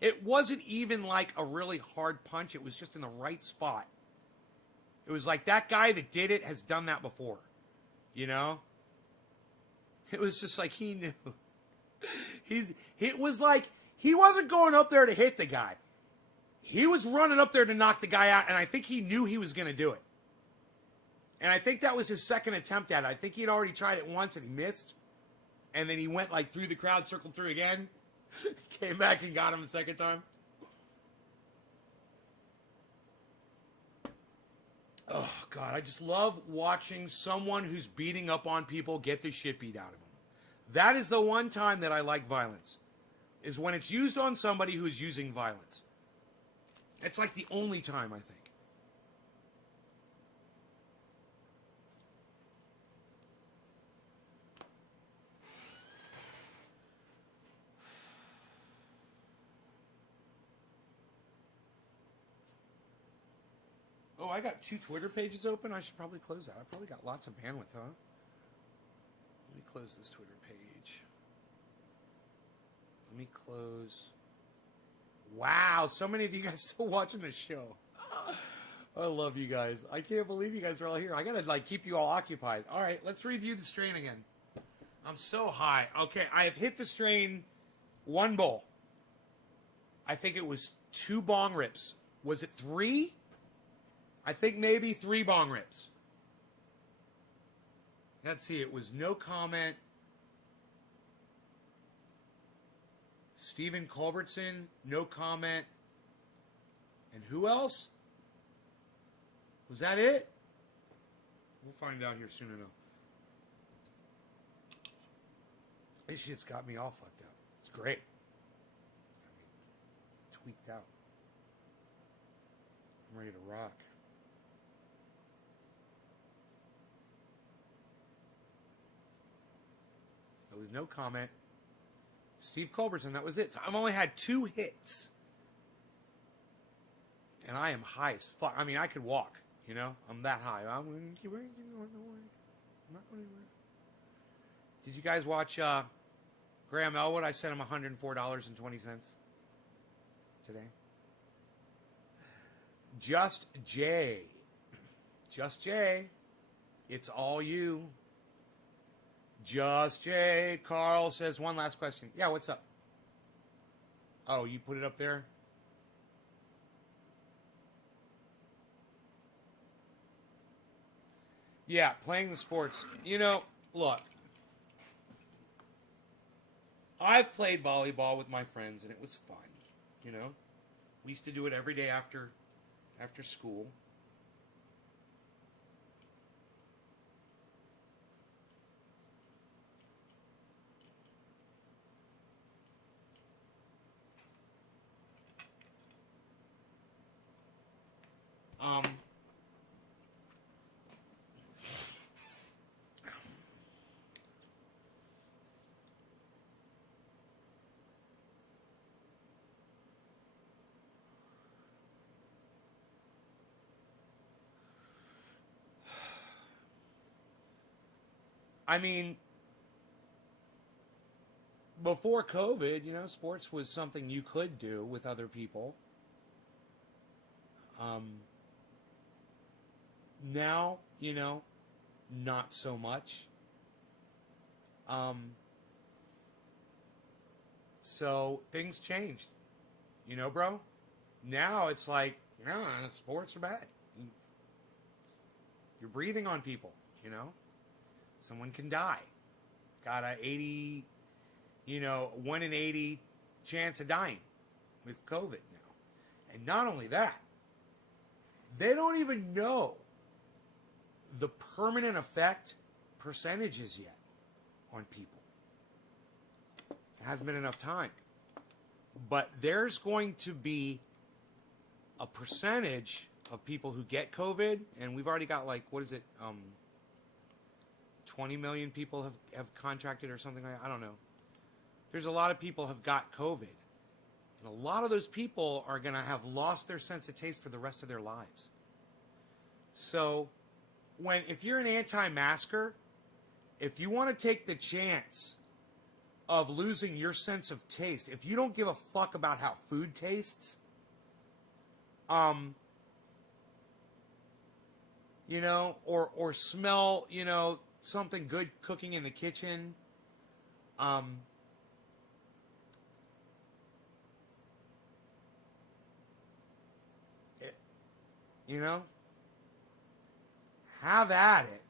It wasn't even like a really hard punch. It was just in the right spot. It was like that guy that did it has done that before. You know? It was just like he knew. It was like he wasn't going up there to hit the guy. He was running up there to knock the guy out, and I think he knew he was going to do it. And I think that was his second attempt at it. I think he'd already tried it once and he missed. And then he went like through the crowd, circled through again, came back and got him the second time. Oh, God, I just love watching someone who's beating up on people get the shit beat out of them. That is the one time that I like violence, is when it's used on somebody who's using violence. It's like the only time, I think. Oh, I got 2 Twitter pages open. I should probably close that. I probably got lots of bandwidth, huh? Let me close this Twitter page. Let me close. Wow, so many of you guys still watching the show. I love you guys. I can't believe you guys are all here. I gotta keep you all occupied. All right, let's review the strain again. I'm so high. Okay, I have hit the strain one bowl. I think it was 2 bong rips. Was it 3? I think maybe 3 bong rips. Let's see. It was no comment. Stephen Culbertson, no comment. And who else? Was that it? We'll find out here soon enough. This shit's got me all fucked up. It's great. It's got me tweaked out. I'm ready to rock. There was no comment. Steve Culbertson, that was it. So I've only had 2 hits. And I am high as fuck. I mean, I could walk, you know? I'm that high. I'm going to keep working. I'm not going anywhere. Did you guys watch Graham Elwood? I sent him $104.20 today. Just Jay. Just Jay. It's all you. Just Jay. Carl says, one last question. Yeah, what's up? Oh, you put it up there? Yeah, playing the sports. You know, look. I've played volleyball with my friends, and it was fun. You know? We used to do it every day after school. I mean, before COVID, you know, sports was something you could do with other people. Now, you know, not so much. So things changed, you know, bro. Now it's like, no, sports are bad. You're breathing on people, you know. Someone can die. Got a 80, you know, 1 in 80 chance of dying with COVID now. And not only that, they don't even know the permanent effect percentages yet on people. It hasn't been enough time. But there's going to be a percentage of people who get COVID, and we've already got 20 million people have contracted or something like that. I don't know. There's a lot of people have got COVID. And a lot of those people are going to have lost their sense of taste for the rest of their lives. So, if you're an anti-masker, if you want to take the chance of losing your sense of taste, if you don't give a fuck about how food tastes, you know, or smell, you know, something good cooking in the kitchen, you know, have at it.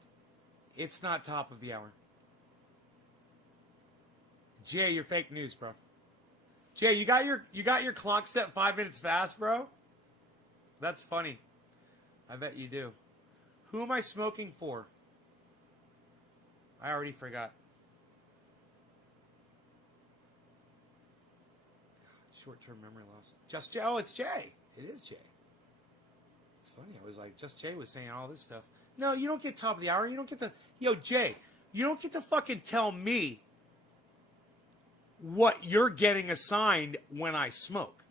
It's not top of the hour. Jay, you're fake news, bro. Jay, you got your clock set 5 minutes fast, bro? That's funny. I bet you do. Who am I smoking for? I already forgot. Short-term memory loss. Just Jay. Oh, it's Jay. It is Jay. It's funny. I was like, Just Jay was saying all this stuff. No, you don't get top of the hour. You don't get to... Yo, Jay, you don't get to fucking tell me what you're getting assigned when I smoke.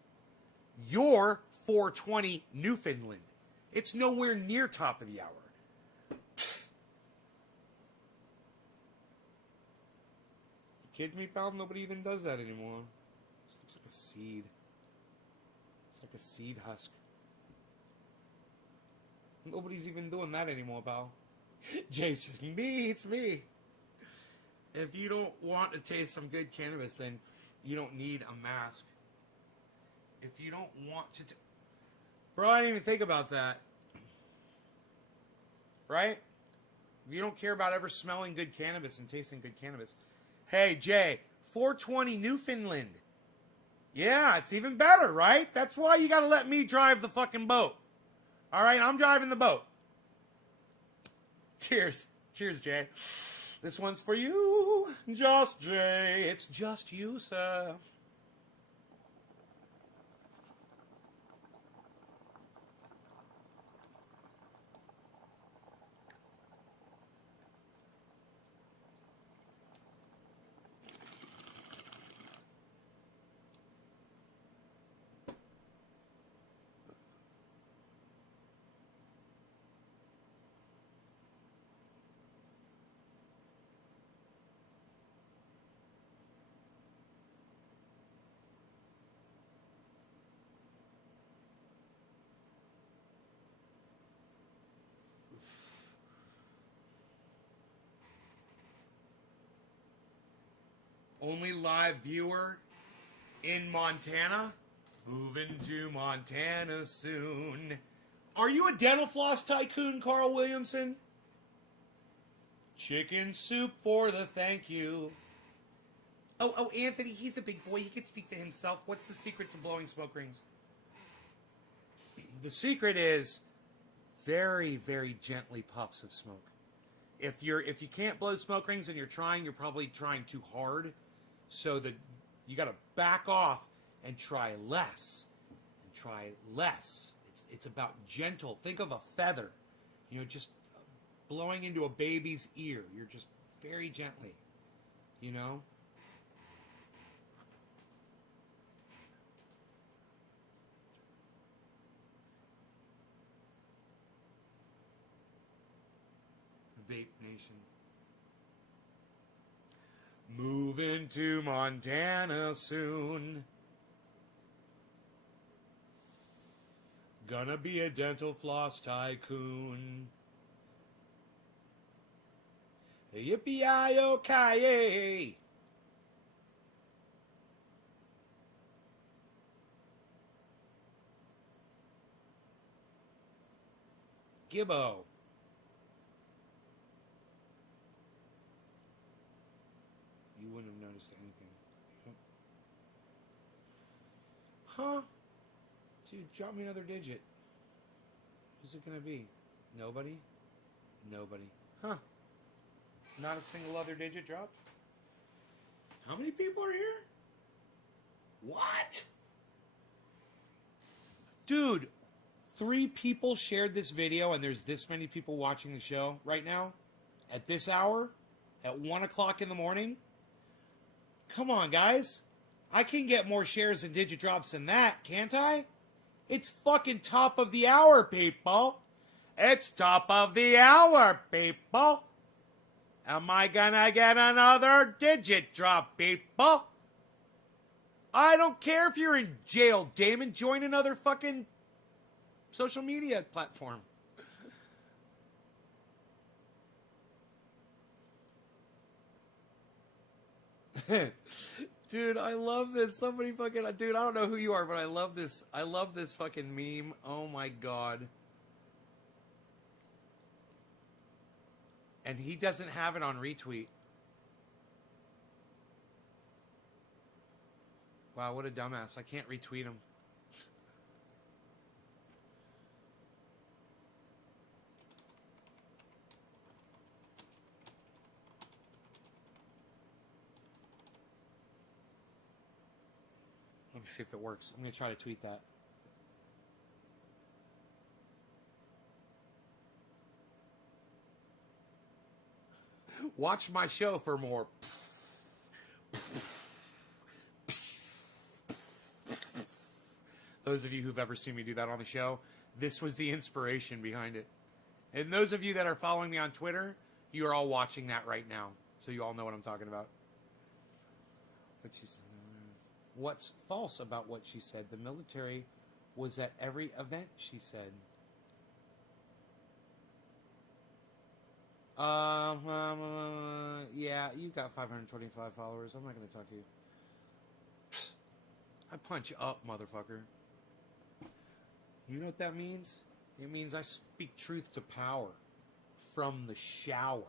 You're 420 Newfoundland. It's nowhere near top of the hour. Psst. kidding me, pal? Nobody even does that anymore. This looks like a seed. It's like a seed husk. Nobody's even doing that anymore, pal. Jay's just, me, it's me. If you don't want to taste some good cannabis, then you don't need a mask. If you don't want to... Bro, I didn't even think about that. Right? If you don't care about ever smelling good cannabis and tasting good cannabis. Hey, Jay, 420 Newfoundland. Yeah, it's even better, right? That's why you gotta let me drive the fucking boat. All right, I'm driving the boat. Cheers. Cheers, Jay. This one's for you. Just Jay. It's just you, sir. Only live viewer in Montana. Moving to Montana soon. Are you a dental floss tycoon, Carl Williamson? Chicken soup for the thank you. Oh, Anthony, he's a big boy. He can speak for himself. What's the secret to blowing smoke rings? The secret is very, very gently puffs of smoke. If you can't blow smoke rings and you're probably trying too hard. So that you got to back off and try less. And try less. It's about gentle. Think of a feather. You know, just blowing into a baby's ear. You're just very gently. You know? Vape Nation. Moving to Montana soon. Gonna be a dental floss tycoon. Yippee-yi-yo-ki-yay. Gibbo. You wouldn't have noticed anything. Huh? Dude, drop me another digit. Who's it gonna be? Nobody? Nobody. Huh. Not a single other digit drop? How many people are here? What? Dude, 3 people shared this video and there's this many people watching the show right now? At this hour? At 1 o'clock in the morning? Come on, guys. I can get more shares and digit drops than that, can't I? It's fucking top of the hour, people. It's top of the hour, people. Am I gonna get another digit drop, people? I don't care if you're in jail, Damon. Join another fucking social media platform. Dude, I love this. Somebody fucking... Dude, I don't know who you are, but I love this. I love this fucking meme. Oh, my God. And he doesn't have it on retweet. Wow, what a dumbass. I can't retweet him. Let me see if it works. I'm going to try to tweet that. Watch my show for more. Those of you who've ever seen me do that on the show, this was the inspiration behind it. And those of you that are following me on Twitter, you are all watching that right now. So you all know what I'm talking about. What she said. What's false about what she said? The military was at every event, she said. Yeah, you've got 525 followers. I'm not going to talk to you. Psst. I punch up, motherfucker. You know what that means? It means I speak truth to power from the shower.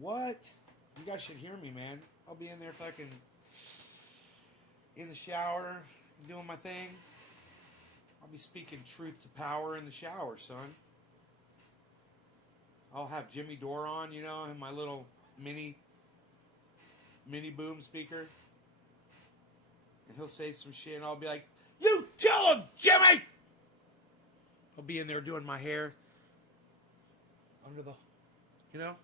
What? You guys should hear me, man. I'll be in there fucking in the shower, doing my thing. I'll be speaking truth to power in the shower, son. I'll have Jimmy Dore on, you know, and my little mini boom speaker. And he'll say some shit and I'll be like, "You tell him, Jimmy!" I'll be in there doing my hair. Under the, you know?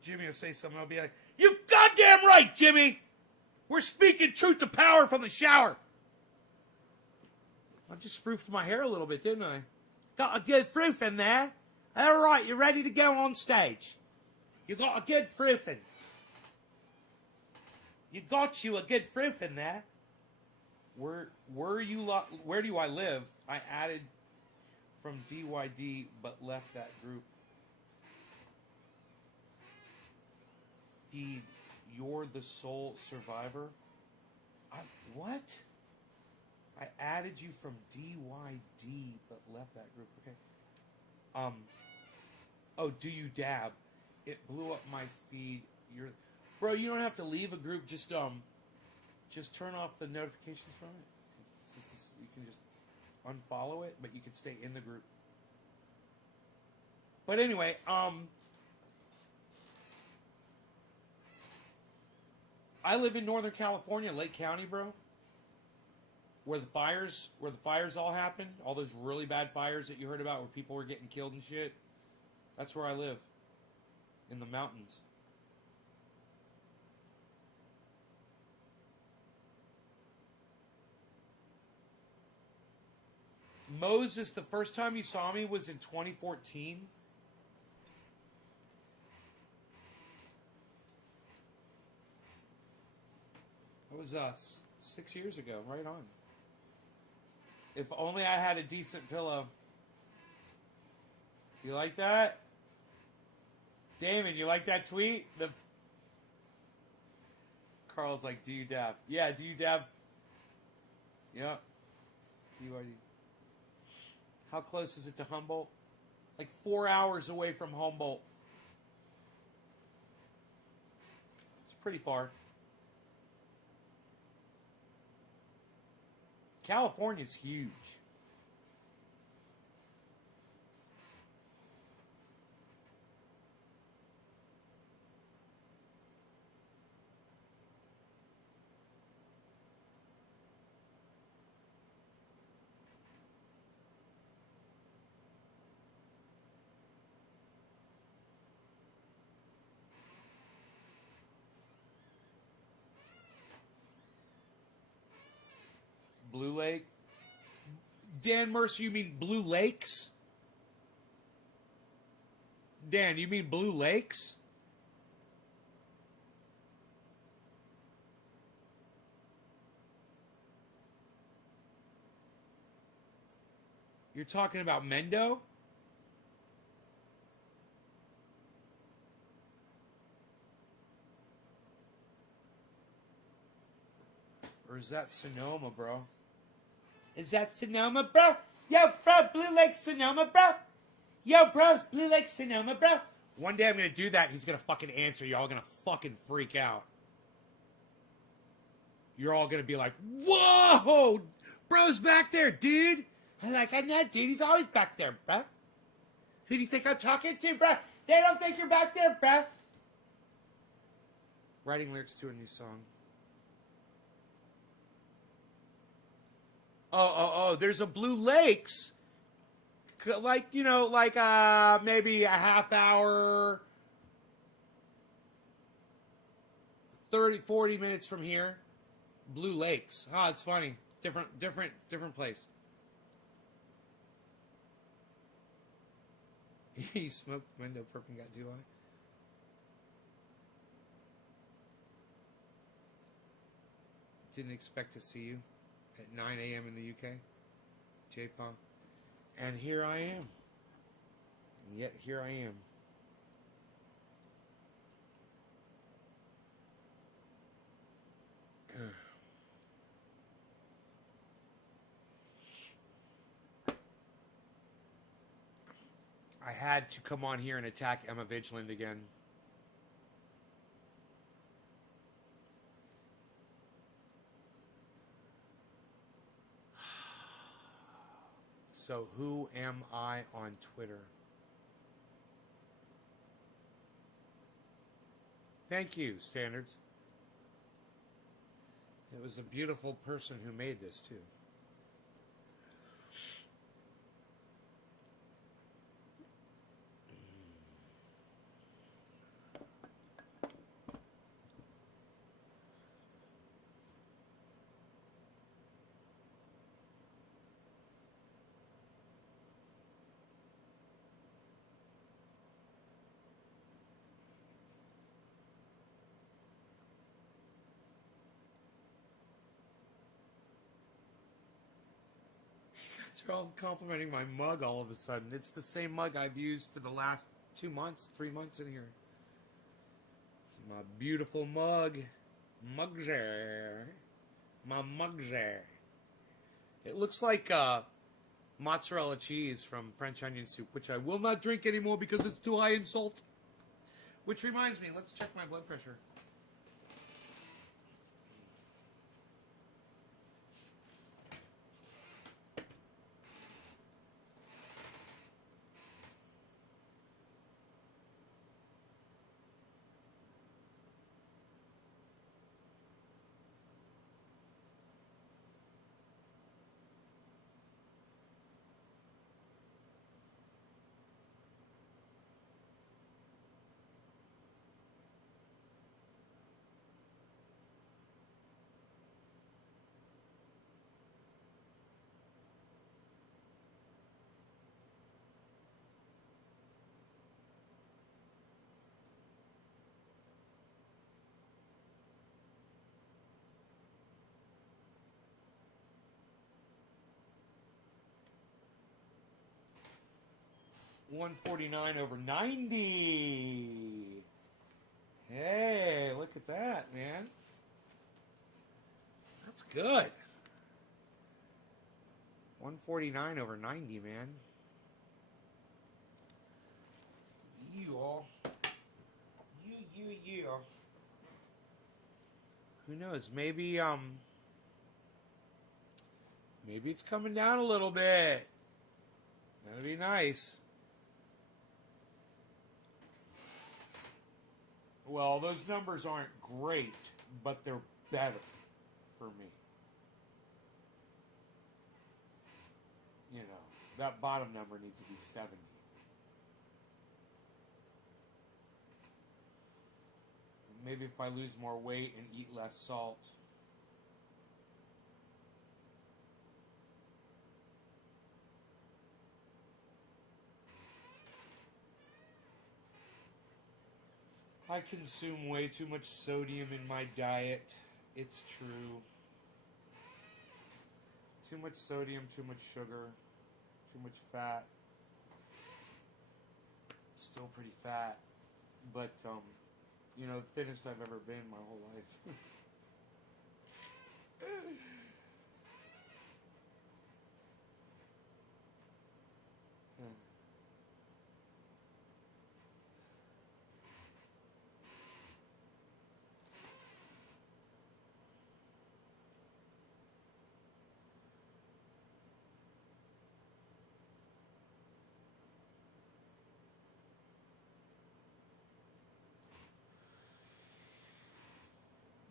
Jimmy will say something, I'll be like, "You goddamn right, Jimmy! We're speaking truth to power from the shower." I just froofed my hair a little bit, didn't I? Got a good froof in there. All right, you're ready to go on stage. You got a good froofing. You got you a good froof in there. Where do I live? I added from DYD, but left that group. Feed, you're the sole survivor. What? I added you from DYD, but left that group. Okay. Oh, do you dab? It blew up my feed. Bro, you don't have to leave a group. Just turn off the notifications from it. You can just unfollow it, but you can stay in the group. But anyway, I live in Northern California, Lake County, bro. Where the fires all happened, all those really bad fires that you heard about where people were getting killed and shit. That's where I live. In the mountains. Moses, the first time you saw me was in 2014. It was 6 years ago, right on. If only I had a decent pillow. You like that? Damon, you like that tweet? Carl's like, "Do you dab?" Yeah, do you dab? Yep. DYD. How close is it to Humboldt? Like 4 hours away from Humboldt. It's pretty far. California's huge. Blue Lake? Dan Mercer, you mean Blue Lakes? Dan, you mean Blue Lakes? You're talking about Mendo? Or is that Sonoma, bro? Is that Sonoma, bro? Yo, bro, Blue Lake, Sonoma, bro? Yo, bro, it's Blue Lake, Sonoma, bro? One day I'm going to do that, and he's going to fucking answer. You're all going to fucking freak out. You're all going to be like, "Whoa! Bro's back there, dude!" I'm like, "I know, dude. He's always back there, bro. Who do you think I'm talking to, bro? They don't think you're back there, bro." Writing lyrics to a new song. Oh, there's a Blue Lakes. Like, you know, like maybe a half hour, 30, 40 minutes from here. Blue Lakes. Oh, it's funny. Different place. He smoked window perp and got 2 eye. didn't expect to see you at 9 a.m. in the UK, J-Paw. And here I am. And yet here I am. I had to come on here and attack Emma Vigeland again. So who am I on Twitter? Thank you, Standards. It was a beautiful person who made this, too. They're all complimenting my mug all of a sudden. It's the same mug I've used for the last 2 months, 3 months in here. It's my beautiful mug. Mugzer. My mugzer. It looks like mozzarella cheese from French onion soup, which I will not drink anymore because it's too high in salt. Which reminds me, let's check my blood pressure. $149/90. Hey, look at that, man. That's good. $149/90, man. You all. You. Who knows? Maybe it's coming down a little bit. That'd be nice. Well, those numbers aren't great, but they're better for me. You know, that bottom number needs to be 70. Maybe if I lose more weight and eat less salt. I consume way too much sodium in my diet. It's true. Too much sodium, too much sugar, too much fat. Still pretty fat. But, you know, the thinnest I've ever been my whole life.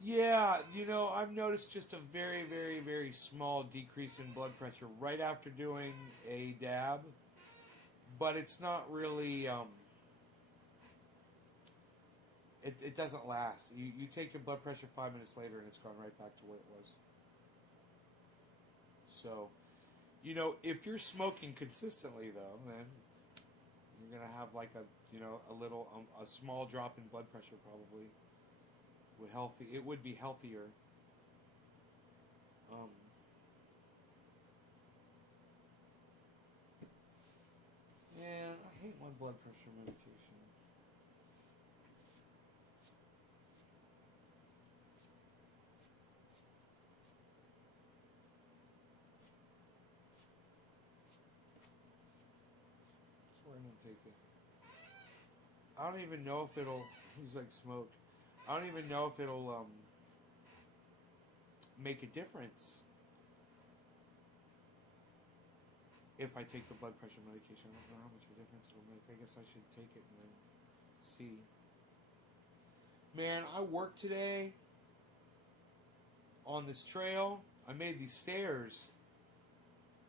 Yeah, you know, I've noticed just a very, very, very small decrease in blood pressure right after doing a dab, but it's not really, it doesn't last. You take your blood pressure 5 minutes later and it's gone right back to where it was. So, you know, if you're smoking consistently though, then you're going to have like a small drop in blood pressure probably. It would be healthier. Man, I hate my blood pressure medication. So I'm gonna take it. I don't even know if it'll. He's like smoke. I don't even know if it'll make a difference if I take the blood pressure medication. I don't know how much of a difference it'll make. I guess I should take it and then see. Man, I worked today on this trail. I made these stairs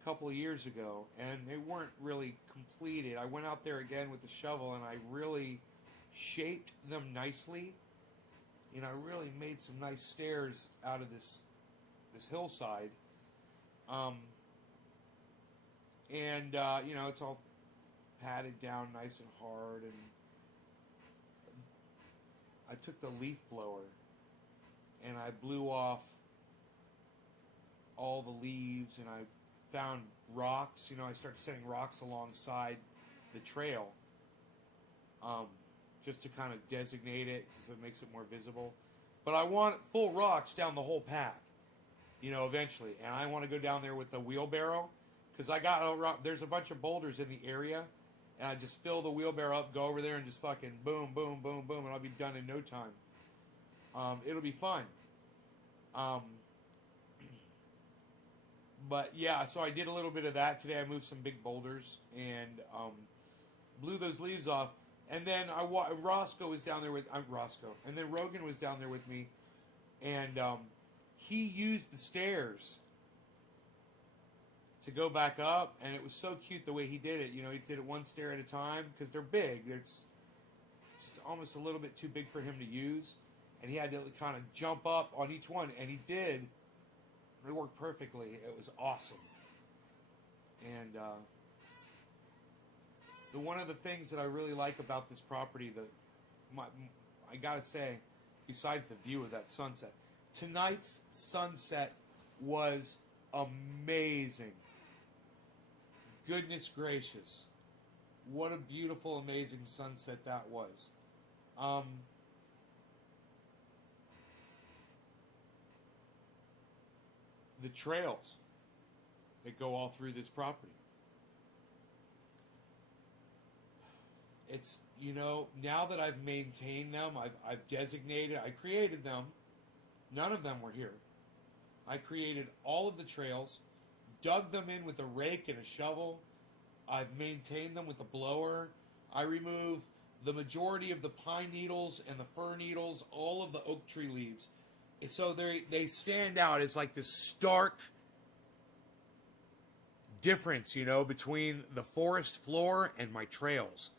a couple of years ago, and they weren't really completed. I went out there again with the shovel, and I really shaped them nicely. You know, I really made some nice stairs out of this hillside. And you know, it's all patted down nice and hard, and I took the leaf blower and I blew off all the leaves, and I found rocks. You know, I started setting rocks alongside the trail, just to kind of designate it, so it makes it more visible. But I want full rocks down the whole path, you know, eventually. And I want to go down there with the wheelbarrow, because there's a bunch of boulders in the area, and I just fill the wheelbarrow up, go over there, and just fucking boom, boom, boom, boom, and I'll be done in no time. It'll be fun. But yeah, so I did a little bit of that today. I moved some big boulders and blew those leaves off. And then Roscoe was down there with and then Rogan was down there with me, and he used the stairs to go back up, and it was so cute the way he did it. You know, he did it one stair at a time because they're big. It's just almost a little bit too big for him to use, and he had to kind of jump up on each one, and he did. It worked perfectly. It was awesome. And one of the things that I really like about this property, I gotta say, besides the view of that sunset, tonight's sunset was amazing. Goodness gracious. What a beautiful, amazing sunset that was. The trails that go all through this property. It's, you know, now that I've maintained them, I've designated, I created them. None of them were here. I created all of the trails, dug them in with a rake and a shovel. I've maintained them with a blower. I remove the majority of the pine needles and the fir needles, all of the oak tree leaves. So they stand out. It's like this stark difference, you know, between the forest floor and my trails.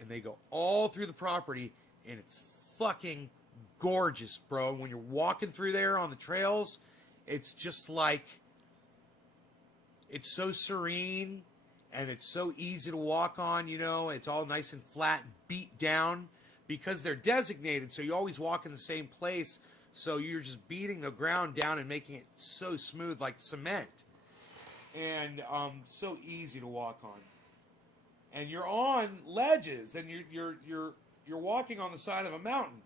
And they go all through the property, and it's fucking gorgeous, bro. When you're walking through there on the trails, it's just like, it's so serene, and it's so easy to walk on, you know. It's all nice and flat and beat down because they're designated, so you always walk in the same place. So you're just beating the ground down and making it so smooth like cement. And so easy to walk on. And you're on ledges, and you're walking on the side of a mountain.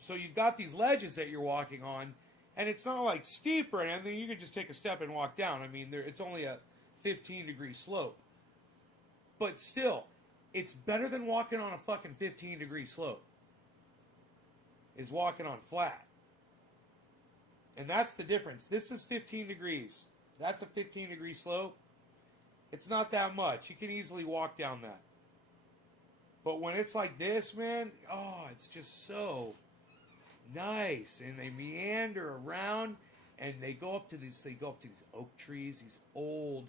So you've got these ledges that you're walking on, and it's not like steep or anything. You can just take a step and walk down. I mean, it's only a 15-degree slope. But still, it's better than walking on a fucking 15-degree slope. It's walking on flat. And that's the difference. This is 15 degrees. That's a 15-degree slope. It's not that much. You can easily walk down that. But when it's like this, man, oh, it's just so nice. And they meander around, and they go up to these oak trees, these old,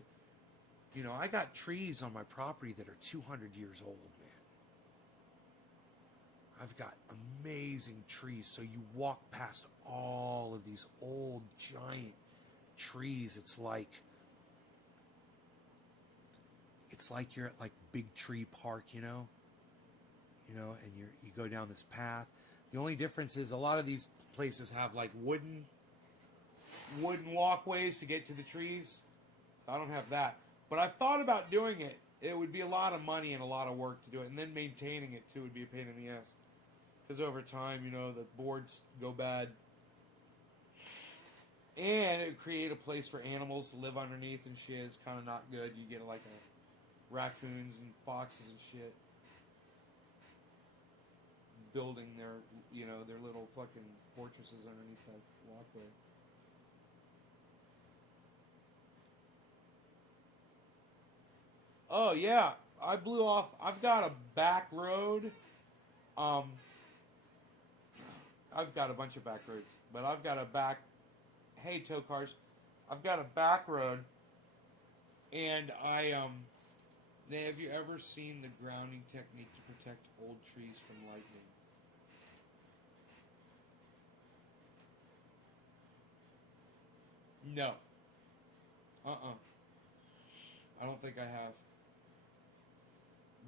you know, I got trees on my property that are 200 years old, man. I've got amazing trees. So you walk past all of these old giant trees. It's like you're at like Big Tree Park, you know, and you go down this path. The only difference is a lot of these places have like wooden wooden walkways to get to the trees. I don't have that. But I've thought about doing it. It would be a lot of money and a lot of work to do it. And then maintaining it, too, would be a pain in the ass. Because over time, you know, the boards go bad. And it would create a place for animals to live underneath and shit. It's kind of not good. You get like raccoons and foxes and shit building their, you know, their little fucking fortresses underneath that walkway. Oh yeah, I blew off. I've got a back road. I've got a bunch of back roads, but I've got a back. Hey, tow cars, I've got a back road, and have you ever seen the grounding technique to protect old trees from lightning? No. I don't think I have.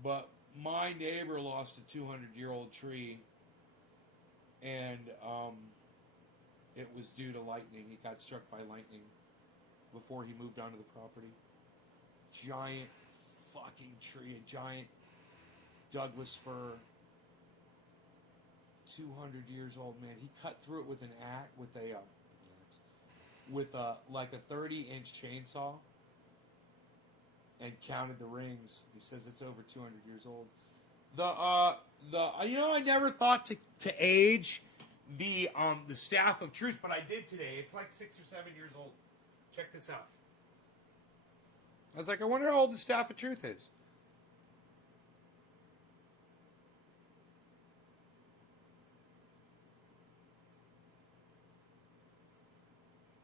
But my neighbor lost a 200-year-old tree, and it was due to lightning. He got struck by lightning before he moved onto the property. Giant fucking tree, a giant Douglas fir, 200 years old, man. He cut through it with an axe, with like a 30-inch chainsaw, and counted the rings. He says it's over 200 years old. I never thought to age the Staff of Truth, but I did today. It's like 6 or 7 years old. Check this out. I was like, I wonder how old the Staff of Truth is.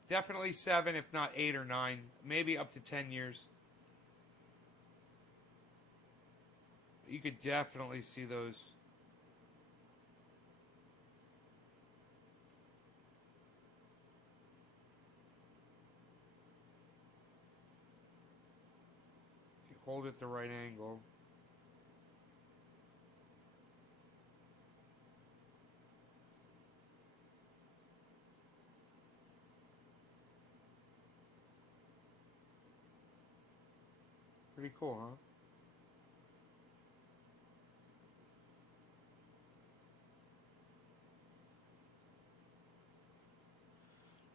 Definitely 7, if not 8 or 9, maybe up to 10 years. You could definitely see those. If you hold it the right angle. Pretty cool, huh?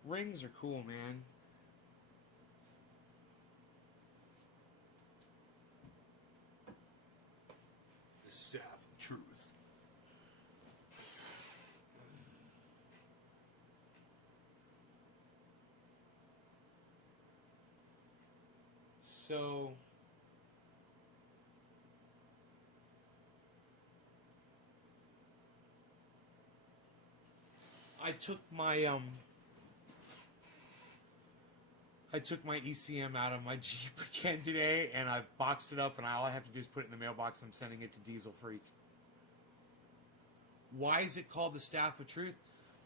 Rings are cool, man. The Staff of Truth. So I took my ECM out of my Jeep again today, and I've boxed it up, and all I have to do is put it in the mailbox. I'm sending it to Diesel Freak. Why is it called the Staff of Truth?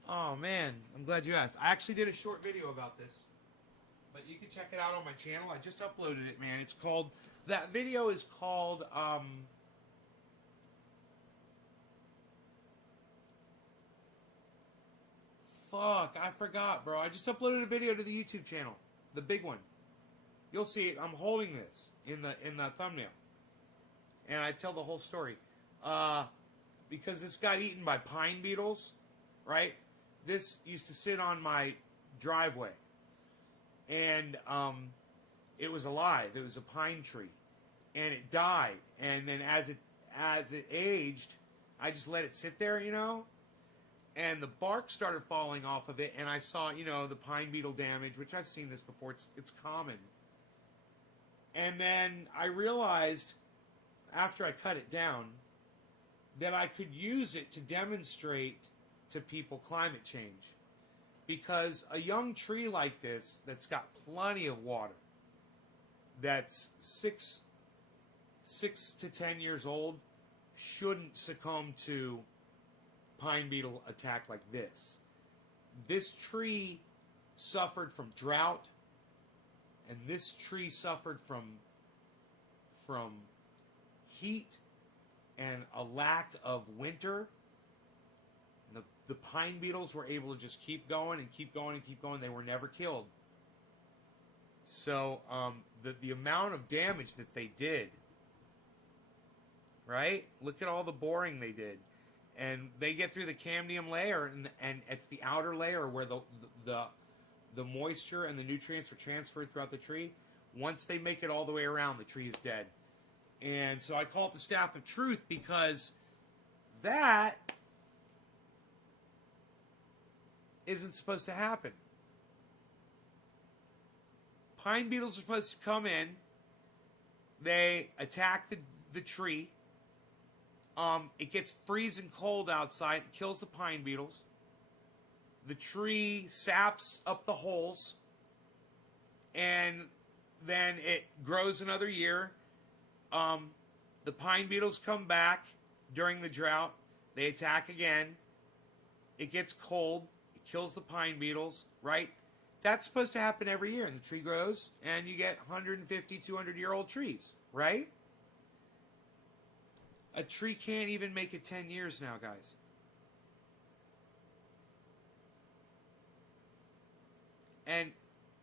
Oh, man, I'm glad you asked. I actually did a short video about this, but you can check it out on my channel. I just uploaded it, man. It's called, that video is called, fuck, I forgot, bro. I just uploaded a video to the YouTube channel. The big one. You'll see it. I'm holding this in the thumbnail. And I tell the whole story. Because this got eaten by pine beetles, right? This used to sit on my driveway. And it was alive. It was a pine tree. And it died. And then as it aged, I just let it sit there, you know? And the bark started falling off of it, and I saw, you know, the pine beetle damage, which I've seen this before. It's common. And then I realized, after I cut it down, that I could use it to demonstrate to people climate change. Because a young tree like this, that's got plenty of water, that's 6 to 10 years old, shouldn't succumb to pine beetle attack like this. This tree suffered from drought, and this tree suffered from heat and a lack of winter. the pine beetles were able to just keep going and keep going and keep going. They were never killed. So the amount of damage that they did, right? Look at all the boring they did. And they get through the cambium layer, and it's the outer layer where the moisture and the nutrients are transferred throughout the tree. Once they make it all the way around, the tree is dead. And so I call it the staff of truth, because that isn't supposed to happen. Pine beetles are supposed to come in. They attack the tree. It gets freezing cold outside. It kills the pine beetles. The tree saps up the holes. And then it grows another year. The pine beetles come back during the drought. They attack again. It gets cold. It kills the pine beetles, right? That's supposed to happen every year, and the tree grows, and you get 150, 200-year-old trees, right? A tree can't even make it 10 years now, guys. And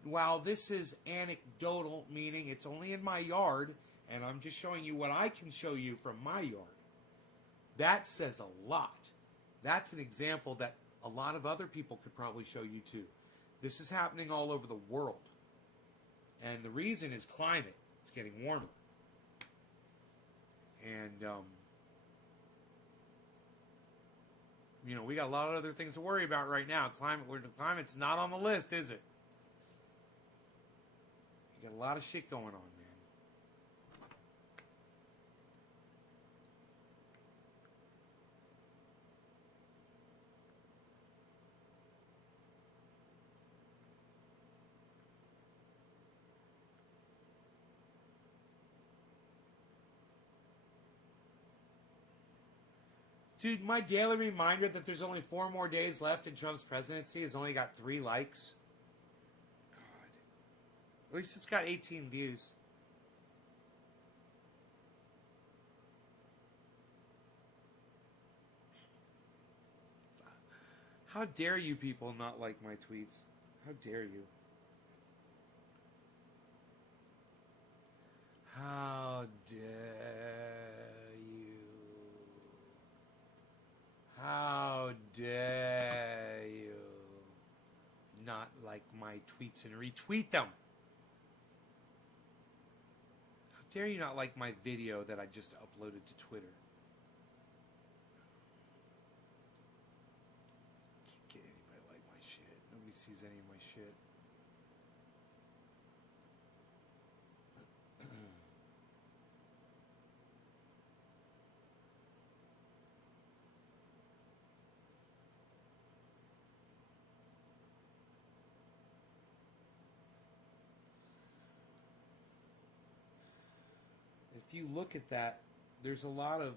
while this is anecdotal, meaning it's only in my yard, and I'm just showing you what I can show you from my yard, that says a lot. That's an example that a lot of other people could probably show you too. This is happening all over the world. And the reason is climate. It's getting warmer. And, you know, we got a lot of other things to worry about right now. Climate's not on the list, is it? You got a lot of shit going on, man. Dude, my daily reminder that there's only 4 more days left in Trump's presidency has only got 3 likes. God. At least it's got 18 views. How dare you people not like my tweets? How dare you? How dare you? How dare you not like my tweets and retweet them? How dare you not like my video that I just uploaded to Twitter? Can't get anybody like my shit. Nobody sees any of my shit. If you look at that, there's a lot of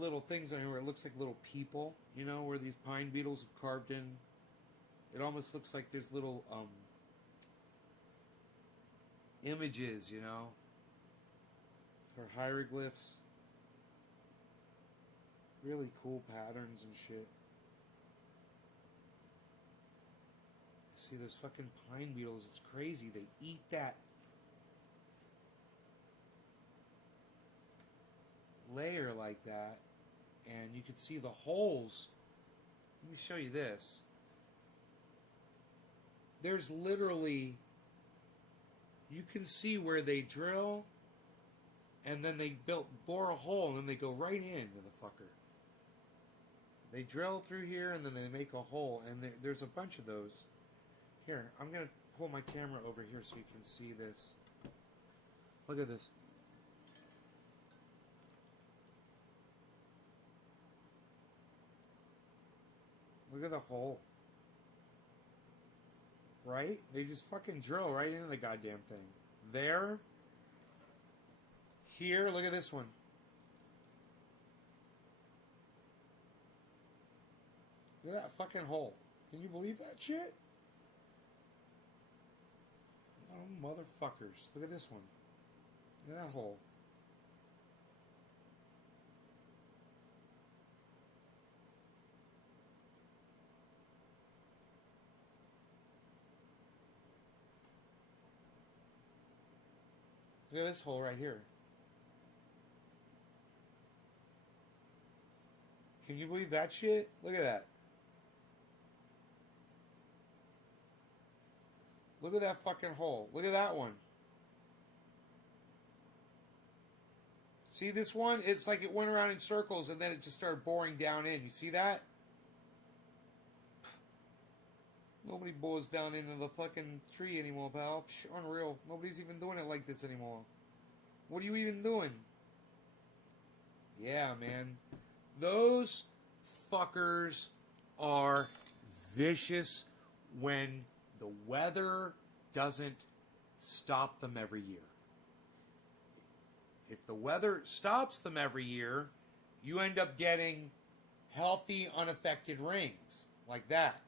little things on here where it looks like little people, you know, where these pine beetles have carved in. It almost looks like there's little images, you know, or hieroglyphs. Really cool patterns and shit. See those fucking pine beetles, it's crazy. They eat that layer like that, and you can see the holes. Let me show you this. There's literally, you can see where they drill, and then they bore a hole, and then they go right into the fucker. They drill through here, and then they make a hole, and there's a bunch of those. Here, I'm gonna pull my camera over here so you can see this. Look at this. Look at the hole. Right? They just fucking drill right into the goddamn thing. There. Here, look at this one. Look at that fucking hole. Can you believe that shit? Oh, motherfuckers. Look at this one. Look at that hole. Look at this hole right here. Can you believe that shit? Look at that. Look at that fucking hole. Look at that one. See this one? It's like it went around in circles and then it just started boring down in. You see that? Nobody bores down into the fucking tree anymore, pal. Psh, unreal. Nobody's even doing it like this anymore. What are you even doing? Yeah, man. Those fuckers are vicious when the weather doesn't stop them every year. If the weather stops them every year, you end up getting healthy, unaffected rings like that.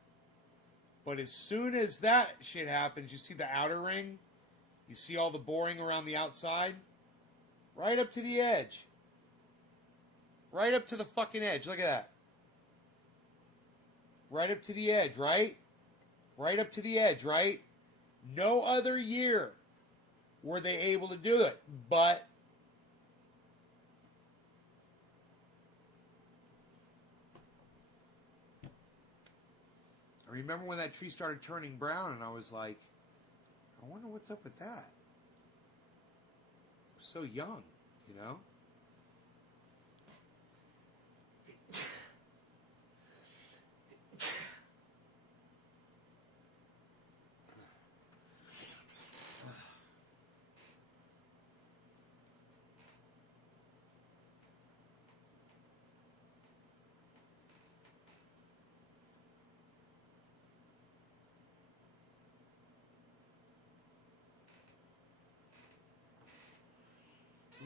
But as soon as that shit happens, you see the outer ring? You see all the boring around the outside? Right up to the edge. Right up to the fucking edge. Look at that. Right up to the edge, right? Right up to the edge, right? No other year were they able to do it. But I remember when that tree started turning brown and I was like, I wonder what's up with that. I was so young, you know?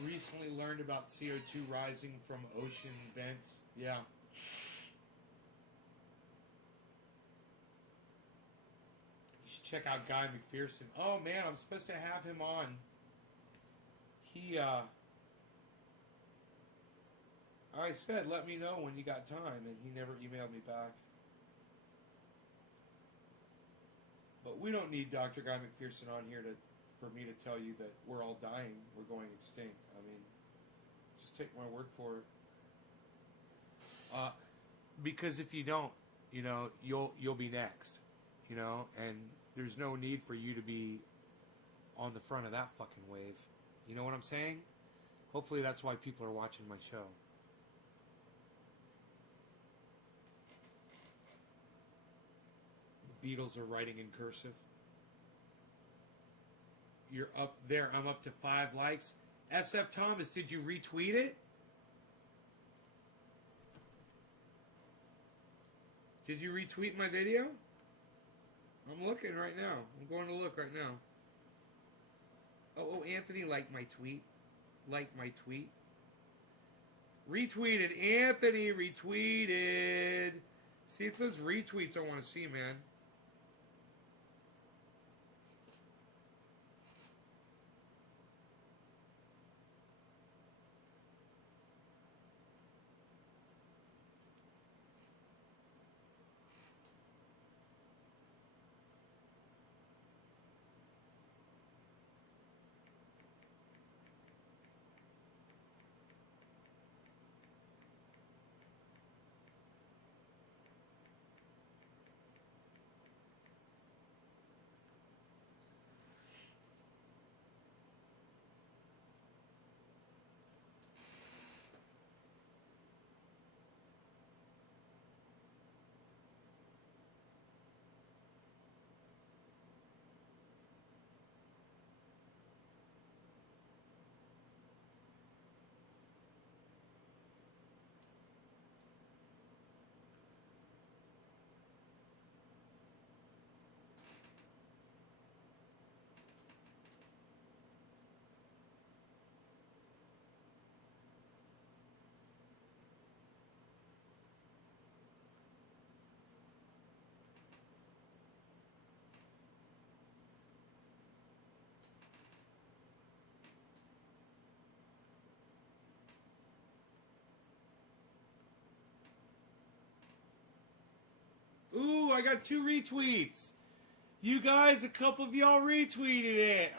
Recently learned about CO2 rising from ocean vents. Yeah. You should check out Guy McPherson. Oh man, I'm supposed to have him on. I said, let me know when you got time, and he never emailed me back. But we don't need Dr. Guy McPherson on here for me to tell you that we're all dying, we're going extinct. I mean, just take my word for it. Because if you don't, you know, you'll be next, you know, and there's no need for you to be on the front of that fucking wave. You know what I'm saying? Hopefully that's why people are watching my show. The Beatles are writing in cursive. You're up there. I'm up to 5 likes. SF Thomas, did you retweet it? Did you retweet my video? I'm looking right now. I'm going to look right now. Oh, Anthony liked my tweet. Liked my tweet. Retweeted. Anthony retweeted. See, it says retweets I want to see, man. Ooh, I got 2 retweets. You guys, a couple of y'all retweeted it.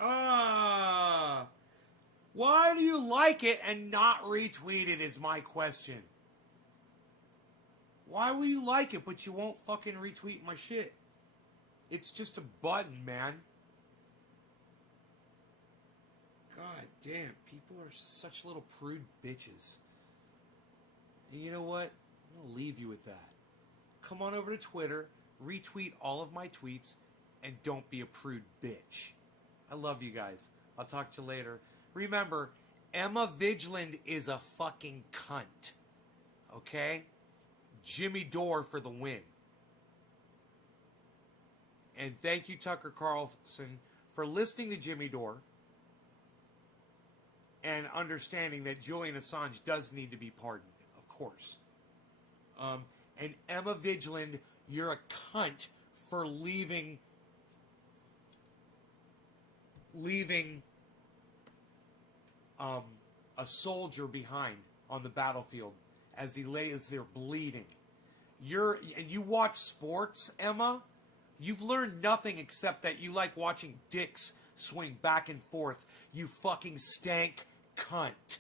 Why do you like it and not retweet it is my question. Why will you like it but you won't fucking retweet my shit? It's just a button, man. God damn, people are such little prude bitches. And you know what? I'm going to leave you with that. Come on over to Twitter, retweet all of my tweets, and don't be a prude bitch. I love you guys. I'll talk to you later. Remember, Emma Vigeland is a fucking cunt. Okay? Jimmy Dore for the win. And thank you, Tucker Carlson, for listening to Jimmy Dore and understanding that Julian Assange does need to be pardoned, of course. And Emma Vigeland, you're a cunt for leaving a soldier behind on the battlefield as he lays there bleeding. You watch sports, Emma. You've learned nothing except that you like watching dicks swing back and forth. You fucking stank cunt.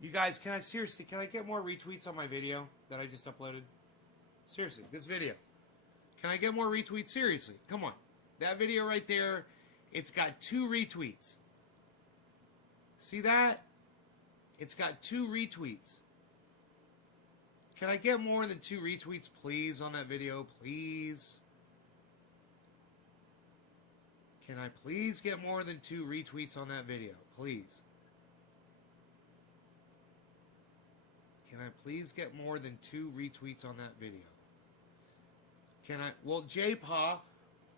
You guys, can I get more retweets on my video that I just uploaded? Seriously, this video. Can I get more retweets? Seriously, come on. That video right there, it's got 2 retweets. See that? It's got 2 retweets. Can I get more than 2 retweets, please, on that video? Please? Can I please get more than 2 retweets on that video? Please. Can I please get more than 2 retweets on that video? Can I? Well, J-Pa,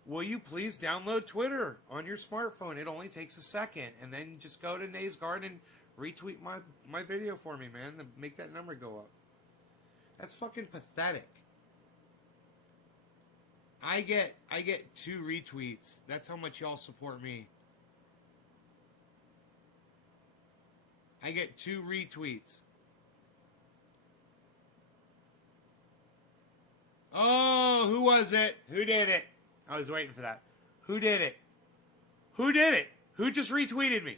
will you please download Twitter on your smartphone? It only takes a second. And then just go to Nays Garden and retweet my video for me, man. To make that number go up. That's fucking pathetic. I get 2 retweets. That's how much y'all support me. I get 2 retweets. Oh, who was it? Who did it? I was waiting for that. Who did it? Who did it? Who just retweeted me?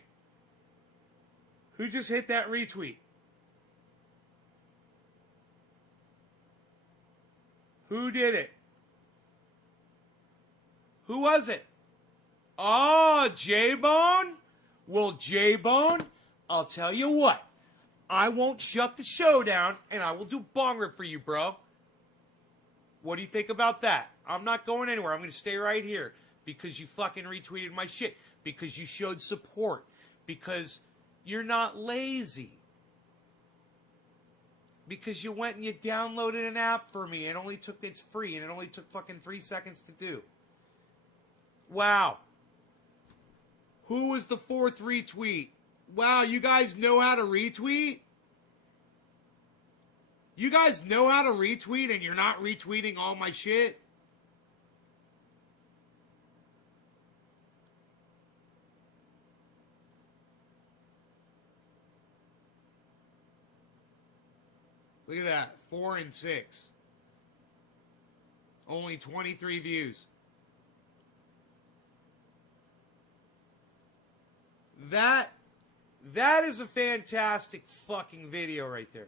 Who just hit that retweet? Who did it? Who was it? Oh, J-Bone? Well, J-Bone, I'll tell you what. I won't shut the show down, and I will do bong rip for you, bro. What do you think about that? I'm not going anywhere. I'm going to stay right here because you fucking retweeted my shit. Because you showed support. Because you're not lazy. Because you went and you downloaded an app for me. It's free and it only took fucking 3 seconds to do. Wow. Who was the 4th retweet? Wow, you guys know how to retweet? You guys know how to retweet and you're not retweeting all my shit? Look at that. 4 and 6. Only 23 views. That is a fantastic fucking video right there.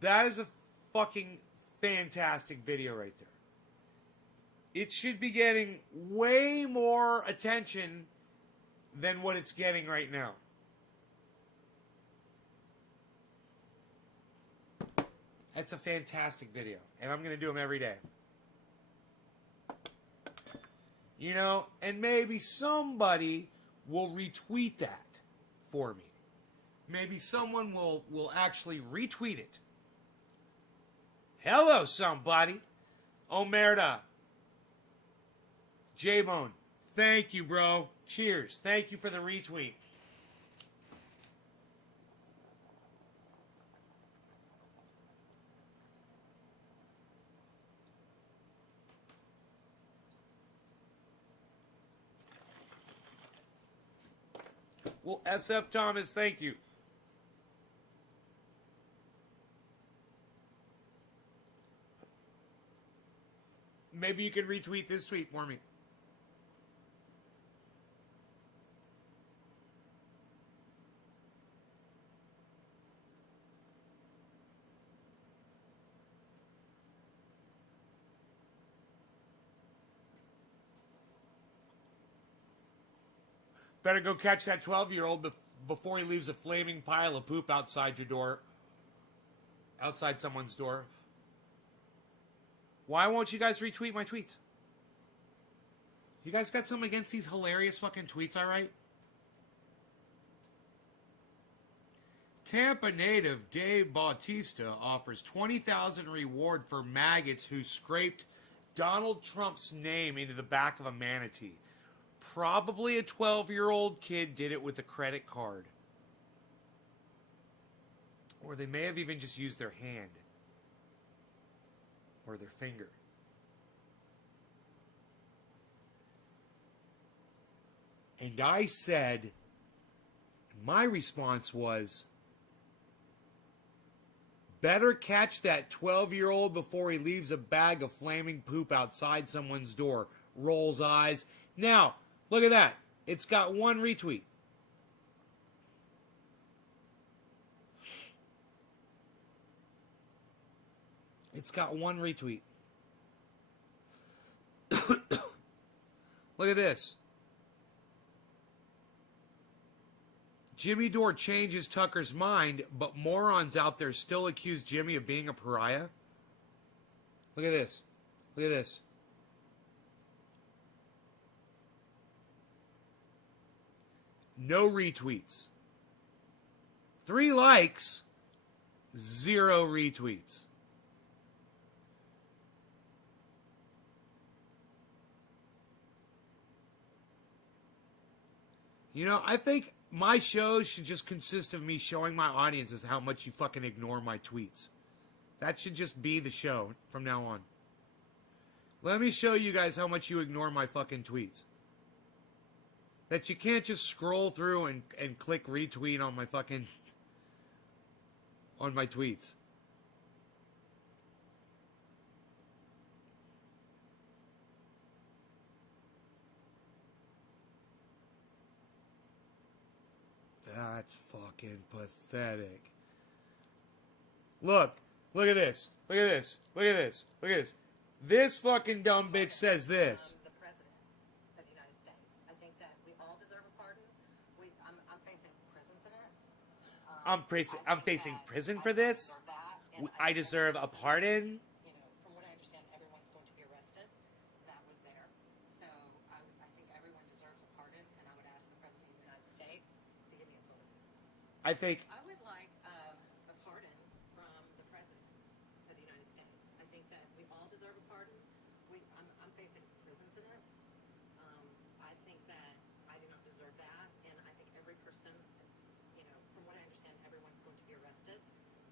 That is a fucking fantastic video right there. It should be getting way more attention than what it's getting right now. That's a fantastic video. And I'm going to do them every day. You know, and maybe somebody will retweet that for me. Maybe someone will actually retweet it. Hello, somebody. Omerta. J-Bone. Thank you, bro. Cheers. Thank you for the retweet. Well, SF Thomas, thank you. maybe you can retweet this tweet for me. Better go catch that 12-year-old before he leaves a flaming pile of poop outside your door. Outside someone's door. Why won't you guys retweet my tweets? You guys got something against these hilarious fucking tweets I write? Tampa native Dave Bautista offers $20,000 reward for maggots who scraped Donald Trump's name into the back of a manatee. Probably a 12-year-old kid did it with a credit card. Or they may have even just used their hand. Or their finger. And I said, my response was, better catch that 12-year-old before he leaves a bag of flaming poop outside someone's door. Rolls eyes. Now, look at that. It's got one retweet. It's got one retweet. Look at this. Jimmy Dore changes Tucker's mind, but morons out there still accuse Jimmy of being a pariah. Look at this. Look at this. No retweets. 3 likes, 0 retweets. You know, I think my shows should just consist of me showing my audiences how much you fucking ignore my tweets. That should just be the show from now on. Let me show you guys how much you ignore my fucking tweets. That you can't just scroll through and click retweet on my fucking... on my tweets. That's fucking pathetic. Look at this. Look at this. Look at this. Look at this. This fucking dumb bitch says this. The President of the United States. I think that we all deserve a pardon. I'm facing prison sentence. I'm facing prison for this. I deserve a pardon. You know, from what I understand, everyone's going to be arrested. That was there. So I think everyone deserves a pardon, and I would ask the President of the United States to give me a pardon. I think I would like a pardon from the President of the United States. I think that we all deserve a pardon. I'm facing prison sentence. I think that I do not deserve that, and I think every person, you know, from what I understand, everyone's going to be arrested.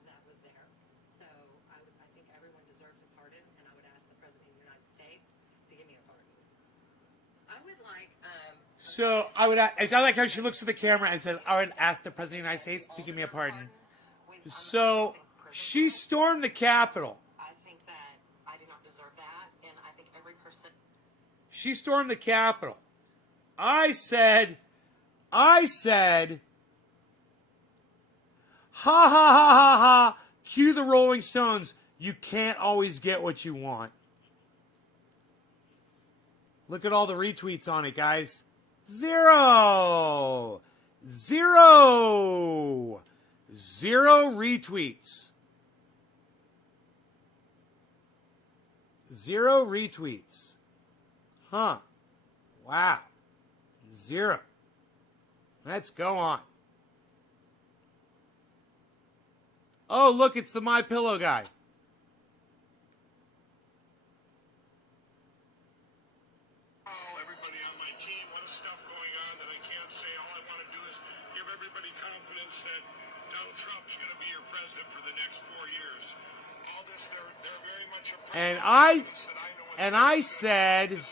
That was there. So I think everyone deserves a pardon, and I would ask the President of the United States to give me a pardon. I would like. so. I like how she looks at the camera and says, "I would ask the President of the United States to give me a pardon." So she stormed the Capitol. I think that I do not deserve that, and I think every person. She stormed the Capitol. I said, ha ha ha ha ha, cue the Rolling Stones. You can't always get what you want. Look at all the retweets on it, guys. 0. 0. 0 retweets. 0 retweets. Huh. Wow. 0. Let's go on. Oh, look, it's the My Pillow guy. Everybody on my team, what stuff going on that I can't say. All I want to do is give everybody confidence that Donald Trump's going to be your president for the next 4 years. All this, they're very much a And I said,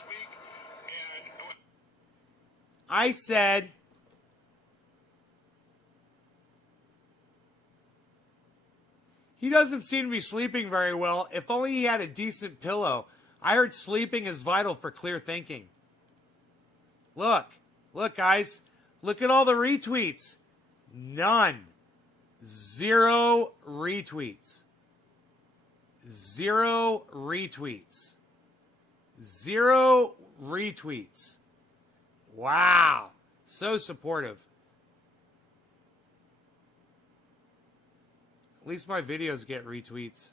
he doesn't seem to be sleeping very well. If only he had a decent pillow. I heard sleeping is vital for clear thinking. Look, guys. Look at all the retweets. None. 0 retweets. 0 retweets. 0 retweets. Wow. So supportive. At least my videos get retweets.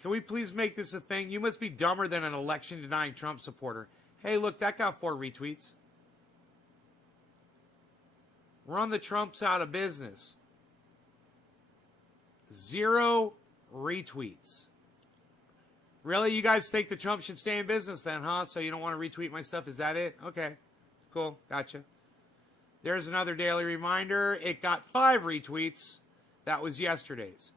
Can we please make this a thing? You must be dumber than an election-denying Trump supporter. Hey, look, that got 4 retweets. Run the Trumps out of business. 0 retweets. Really? You guys think the Trump should stay in business then, huh? So you don't want to retweet my stuff? Is that it? Okay. Cool. Gotcha. There's another daily reminder. It got 5 retweets. That was yesterday's.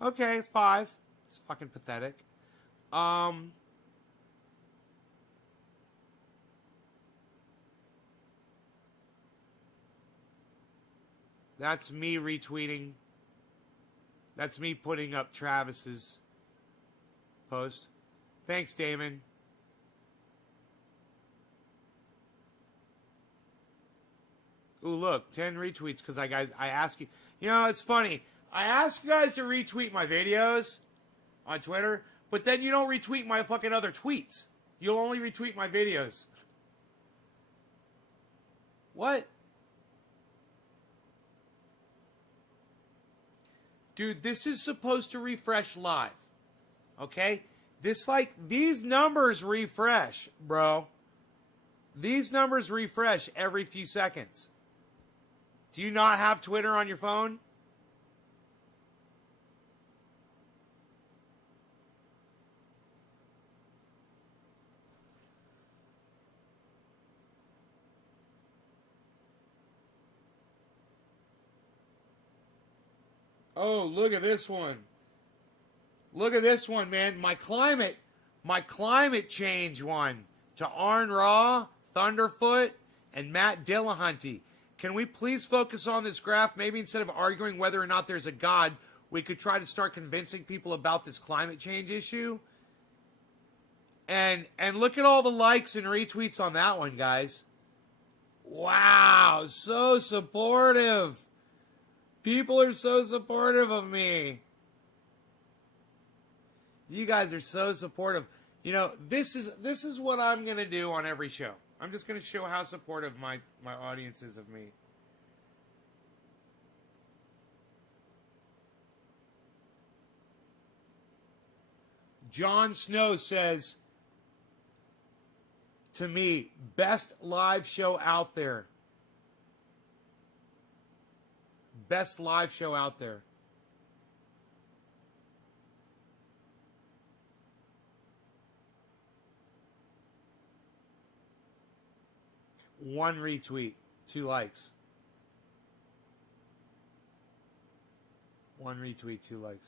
Okay, 5. It's fucking pathetic. That's me retweeting. That's me putting up Travis's post. Thanks, Damon. Ooh, look, 10 retweets because I ask you. You know, it's funny. I ask you guys to retweet my videos on Twitter, but then you don't retweet my fucking other tweets. You'll only retweet my videos. What? Dude, this is supposed to refresh live. Okay? These numbers refresh, bro. These numbers refresh every few seconds. Do you not have Twitter on your phone? Oh, look at this one. Look at this one, man. My climate change one to Arn Raw, Thunderfoot, and Matt Dillahunty. Can we please focus on this graph? Maybe instead of arguing whether or not there's a God, we could try to start convincing people about this climate change issue. And look at all the likes and retweets on that one, guys. Wow, so supportive. People are so supportive of me. You guys are so supportive. You know, this is what I'm going to do on every show. I'm just going to show how supportive my audience is of me. Jon Snow says to me, best live show out there. Best live show out there. One retweet, 2 likes. One retweet, 2 likes.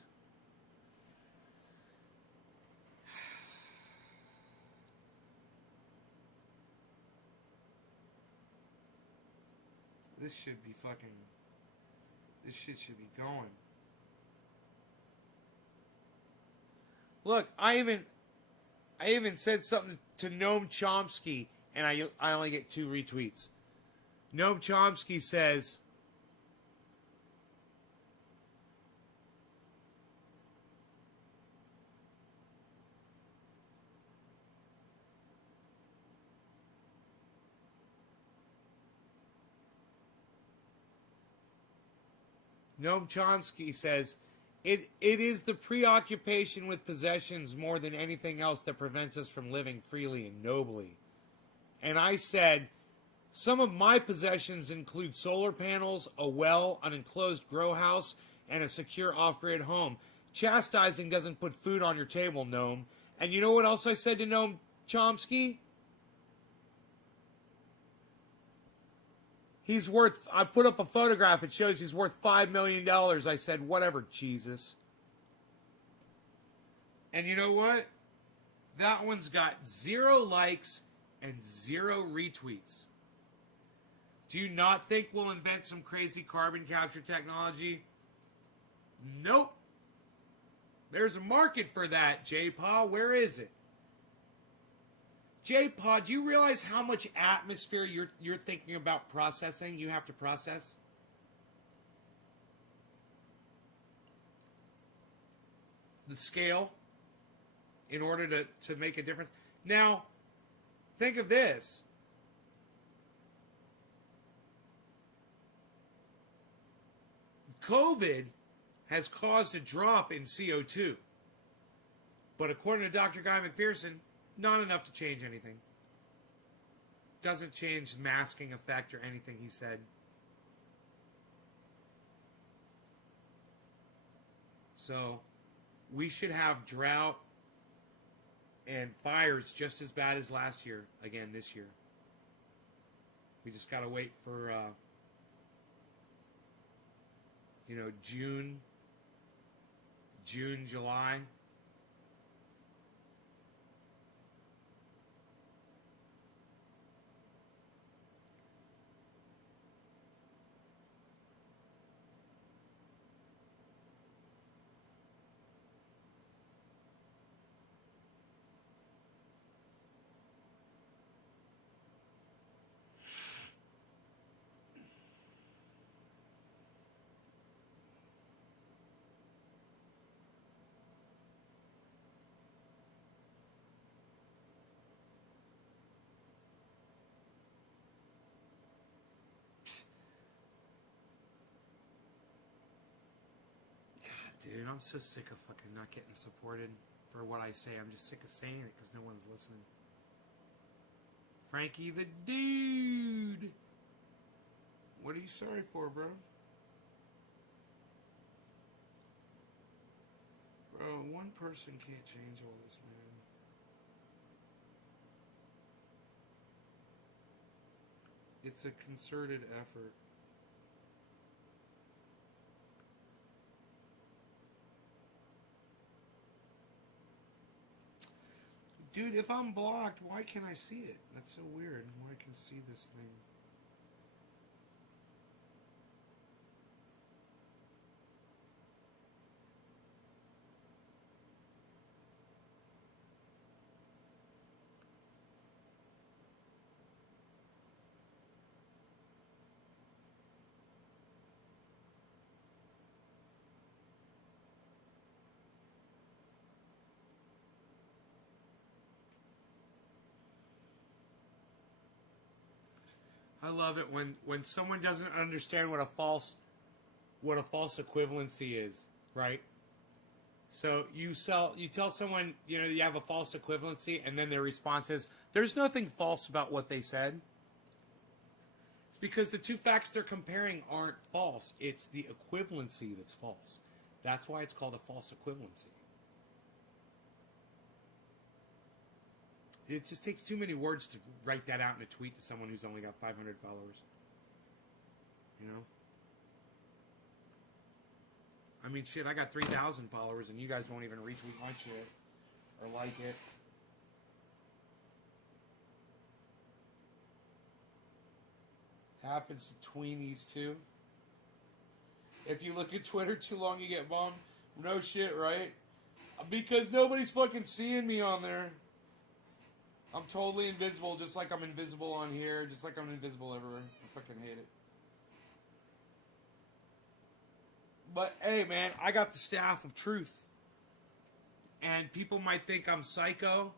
This should be fucking... This shit should be going. Look, I even said something to Noam Chomsky, and I only get 2 retweets. Noam Chomsky says, Noam Chomsky says, it is the preoccupation with possessions more than anything else that prevents us from living freely and nobly. And I said, some of my possessions include solar panels, a well, an enclosed grow house, and a secure off-grid home. Chastising doesn't put food on your table, Noam. And you know what else I said to Noam Chomsky? He's worth, I put up a photograph, it shows he's worth $5 million. I said, whatever, Jesus. And you know what? That one's got 0 likes and 0 retweets. Do you not think we'll invent some crazy carbon capture technology? Nope. There's a market for that, J-Paw. Where is it? J-Paw, do you realize how much atmosphere you're thinking about processing? You have to process? The scale in order to make a difference. Now, think of this. COVID has caused a drop in CO2. But according to Dr. Guy McPherson, not enough to change anything. Doesn't change the masking effect or anything he said. So, we should have drought and fires just as bad as last year, again this year. We just got to wait for, June, July. Dude, I'm so sick of fucking not getting supported for what I say. I'm just sick of saying it because no one's listening. Frankie the dude! What are you sorry for, bro? Bro, one person can't change all this, man. It's a concerted effort. Dude, if I'm blocked, why can't I see it? That's so weird. Why I can see this thing. I love it when someone doesn't understand what a false equivalency is, right? So you tell someone, you have a false equivalency, and then their response is, there's nothing false about what they said. It's because the two facts they're comparing aren't false. It's the equivalency that's false. That's why it's called a false equivalency. It just takes too many words to write that out in a tweet to someone who's only got 500 followers. I mean, shit, I got 3,000 followers and you guys won't even retweet my shit or like it. Happens to tweenies too. If you look at Twitter too long, you get bombed. No shit, right? Because nobody's fucking seeing me on there. I'm totally invisible, just like I'm invisible on here, just like I'm invisible everywhere. I fucking hate it. But, hey, man, I got the staff of truth. And people might think I'm psycho,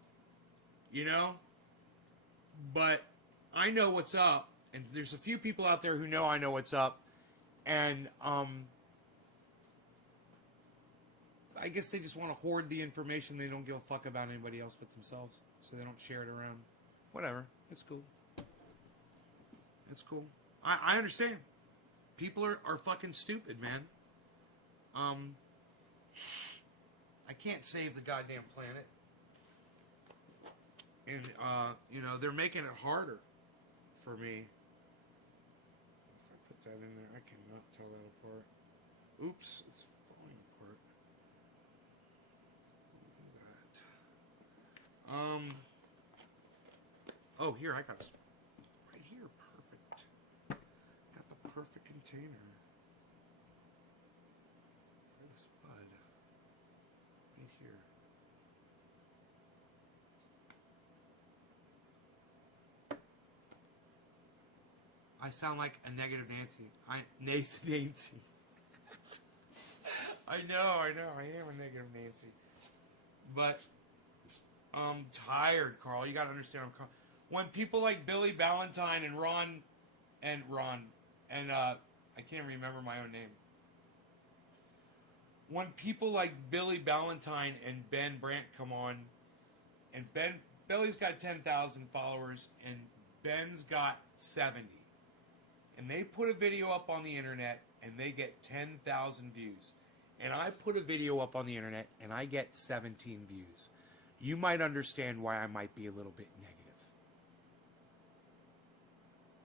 but I know what's up. And there's a few people out there who know I know what's up. And, I guess they just want to hoard the information. They don't give a fuck about anybody else but themselves. So they don't share it around. Whatever. It's cool. It's cool. I understand. People are fucking stupid, man. I can't save the goddamn planet. And, they're making it harder for me. If I put that in there, I cannot tell that apart. Oops, it's falling apart. Look at that. Oh, here, I got right here, perfect. Got the perfect container. Where the here. I sound like a negative Nancy. Nancy. I know. I am a negative Nancy. But I'm tired, Carl. You got to understand. When people like Billy Ballantyne and Ron, I can't remember my own name. When people like Billy Ballantyne and Ben Brandt come on, and Billy's got 10,000 followers and Ben's got 70, and they put a video up on the internet and they get 10,000 views, and I put a video up on the internet and I get 17 views, you might understand why I might be a little bit negative.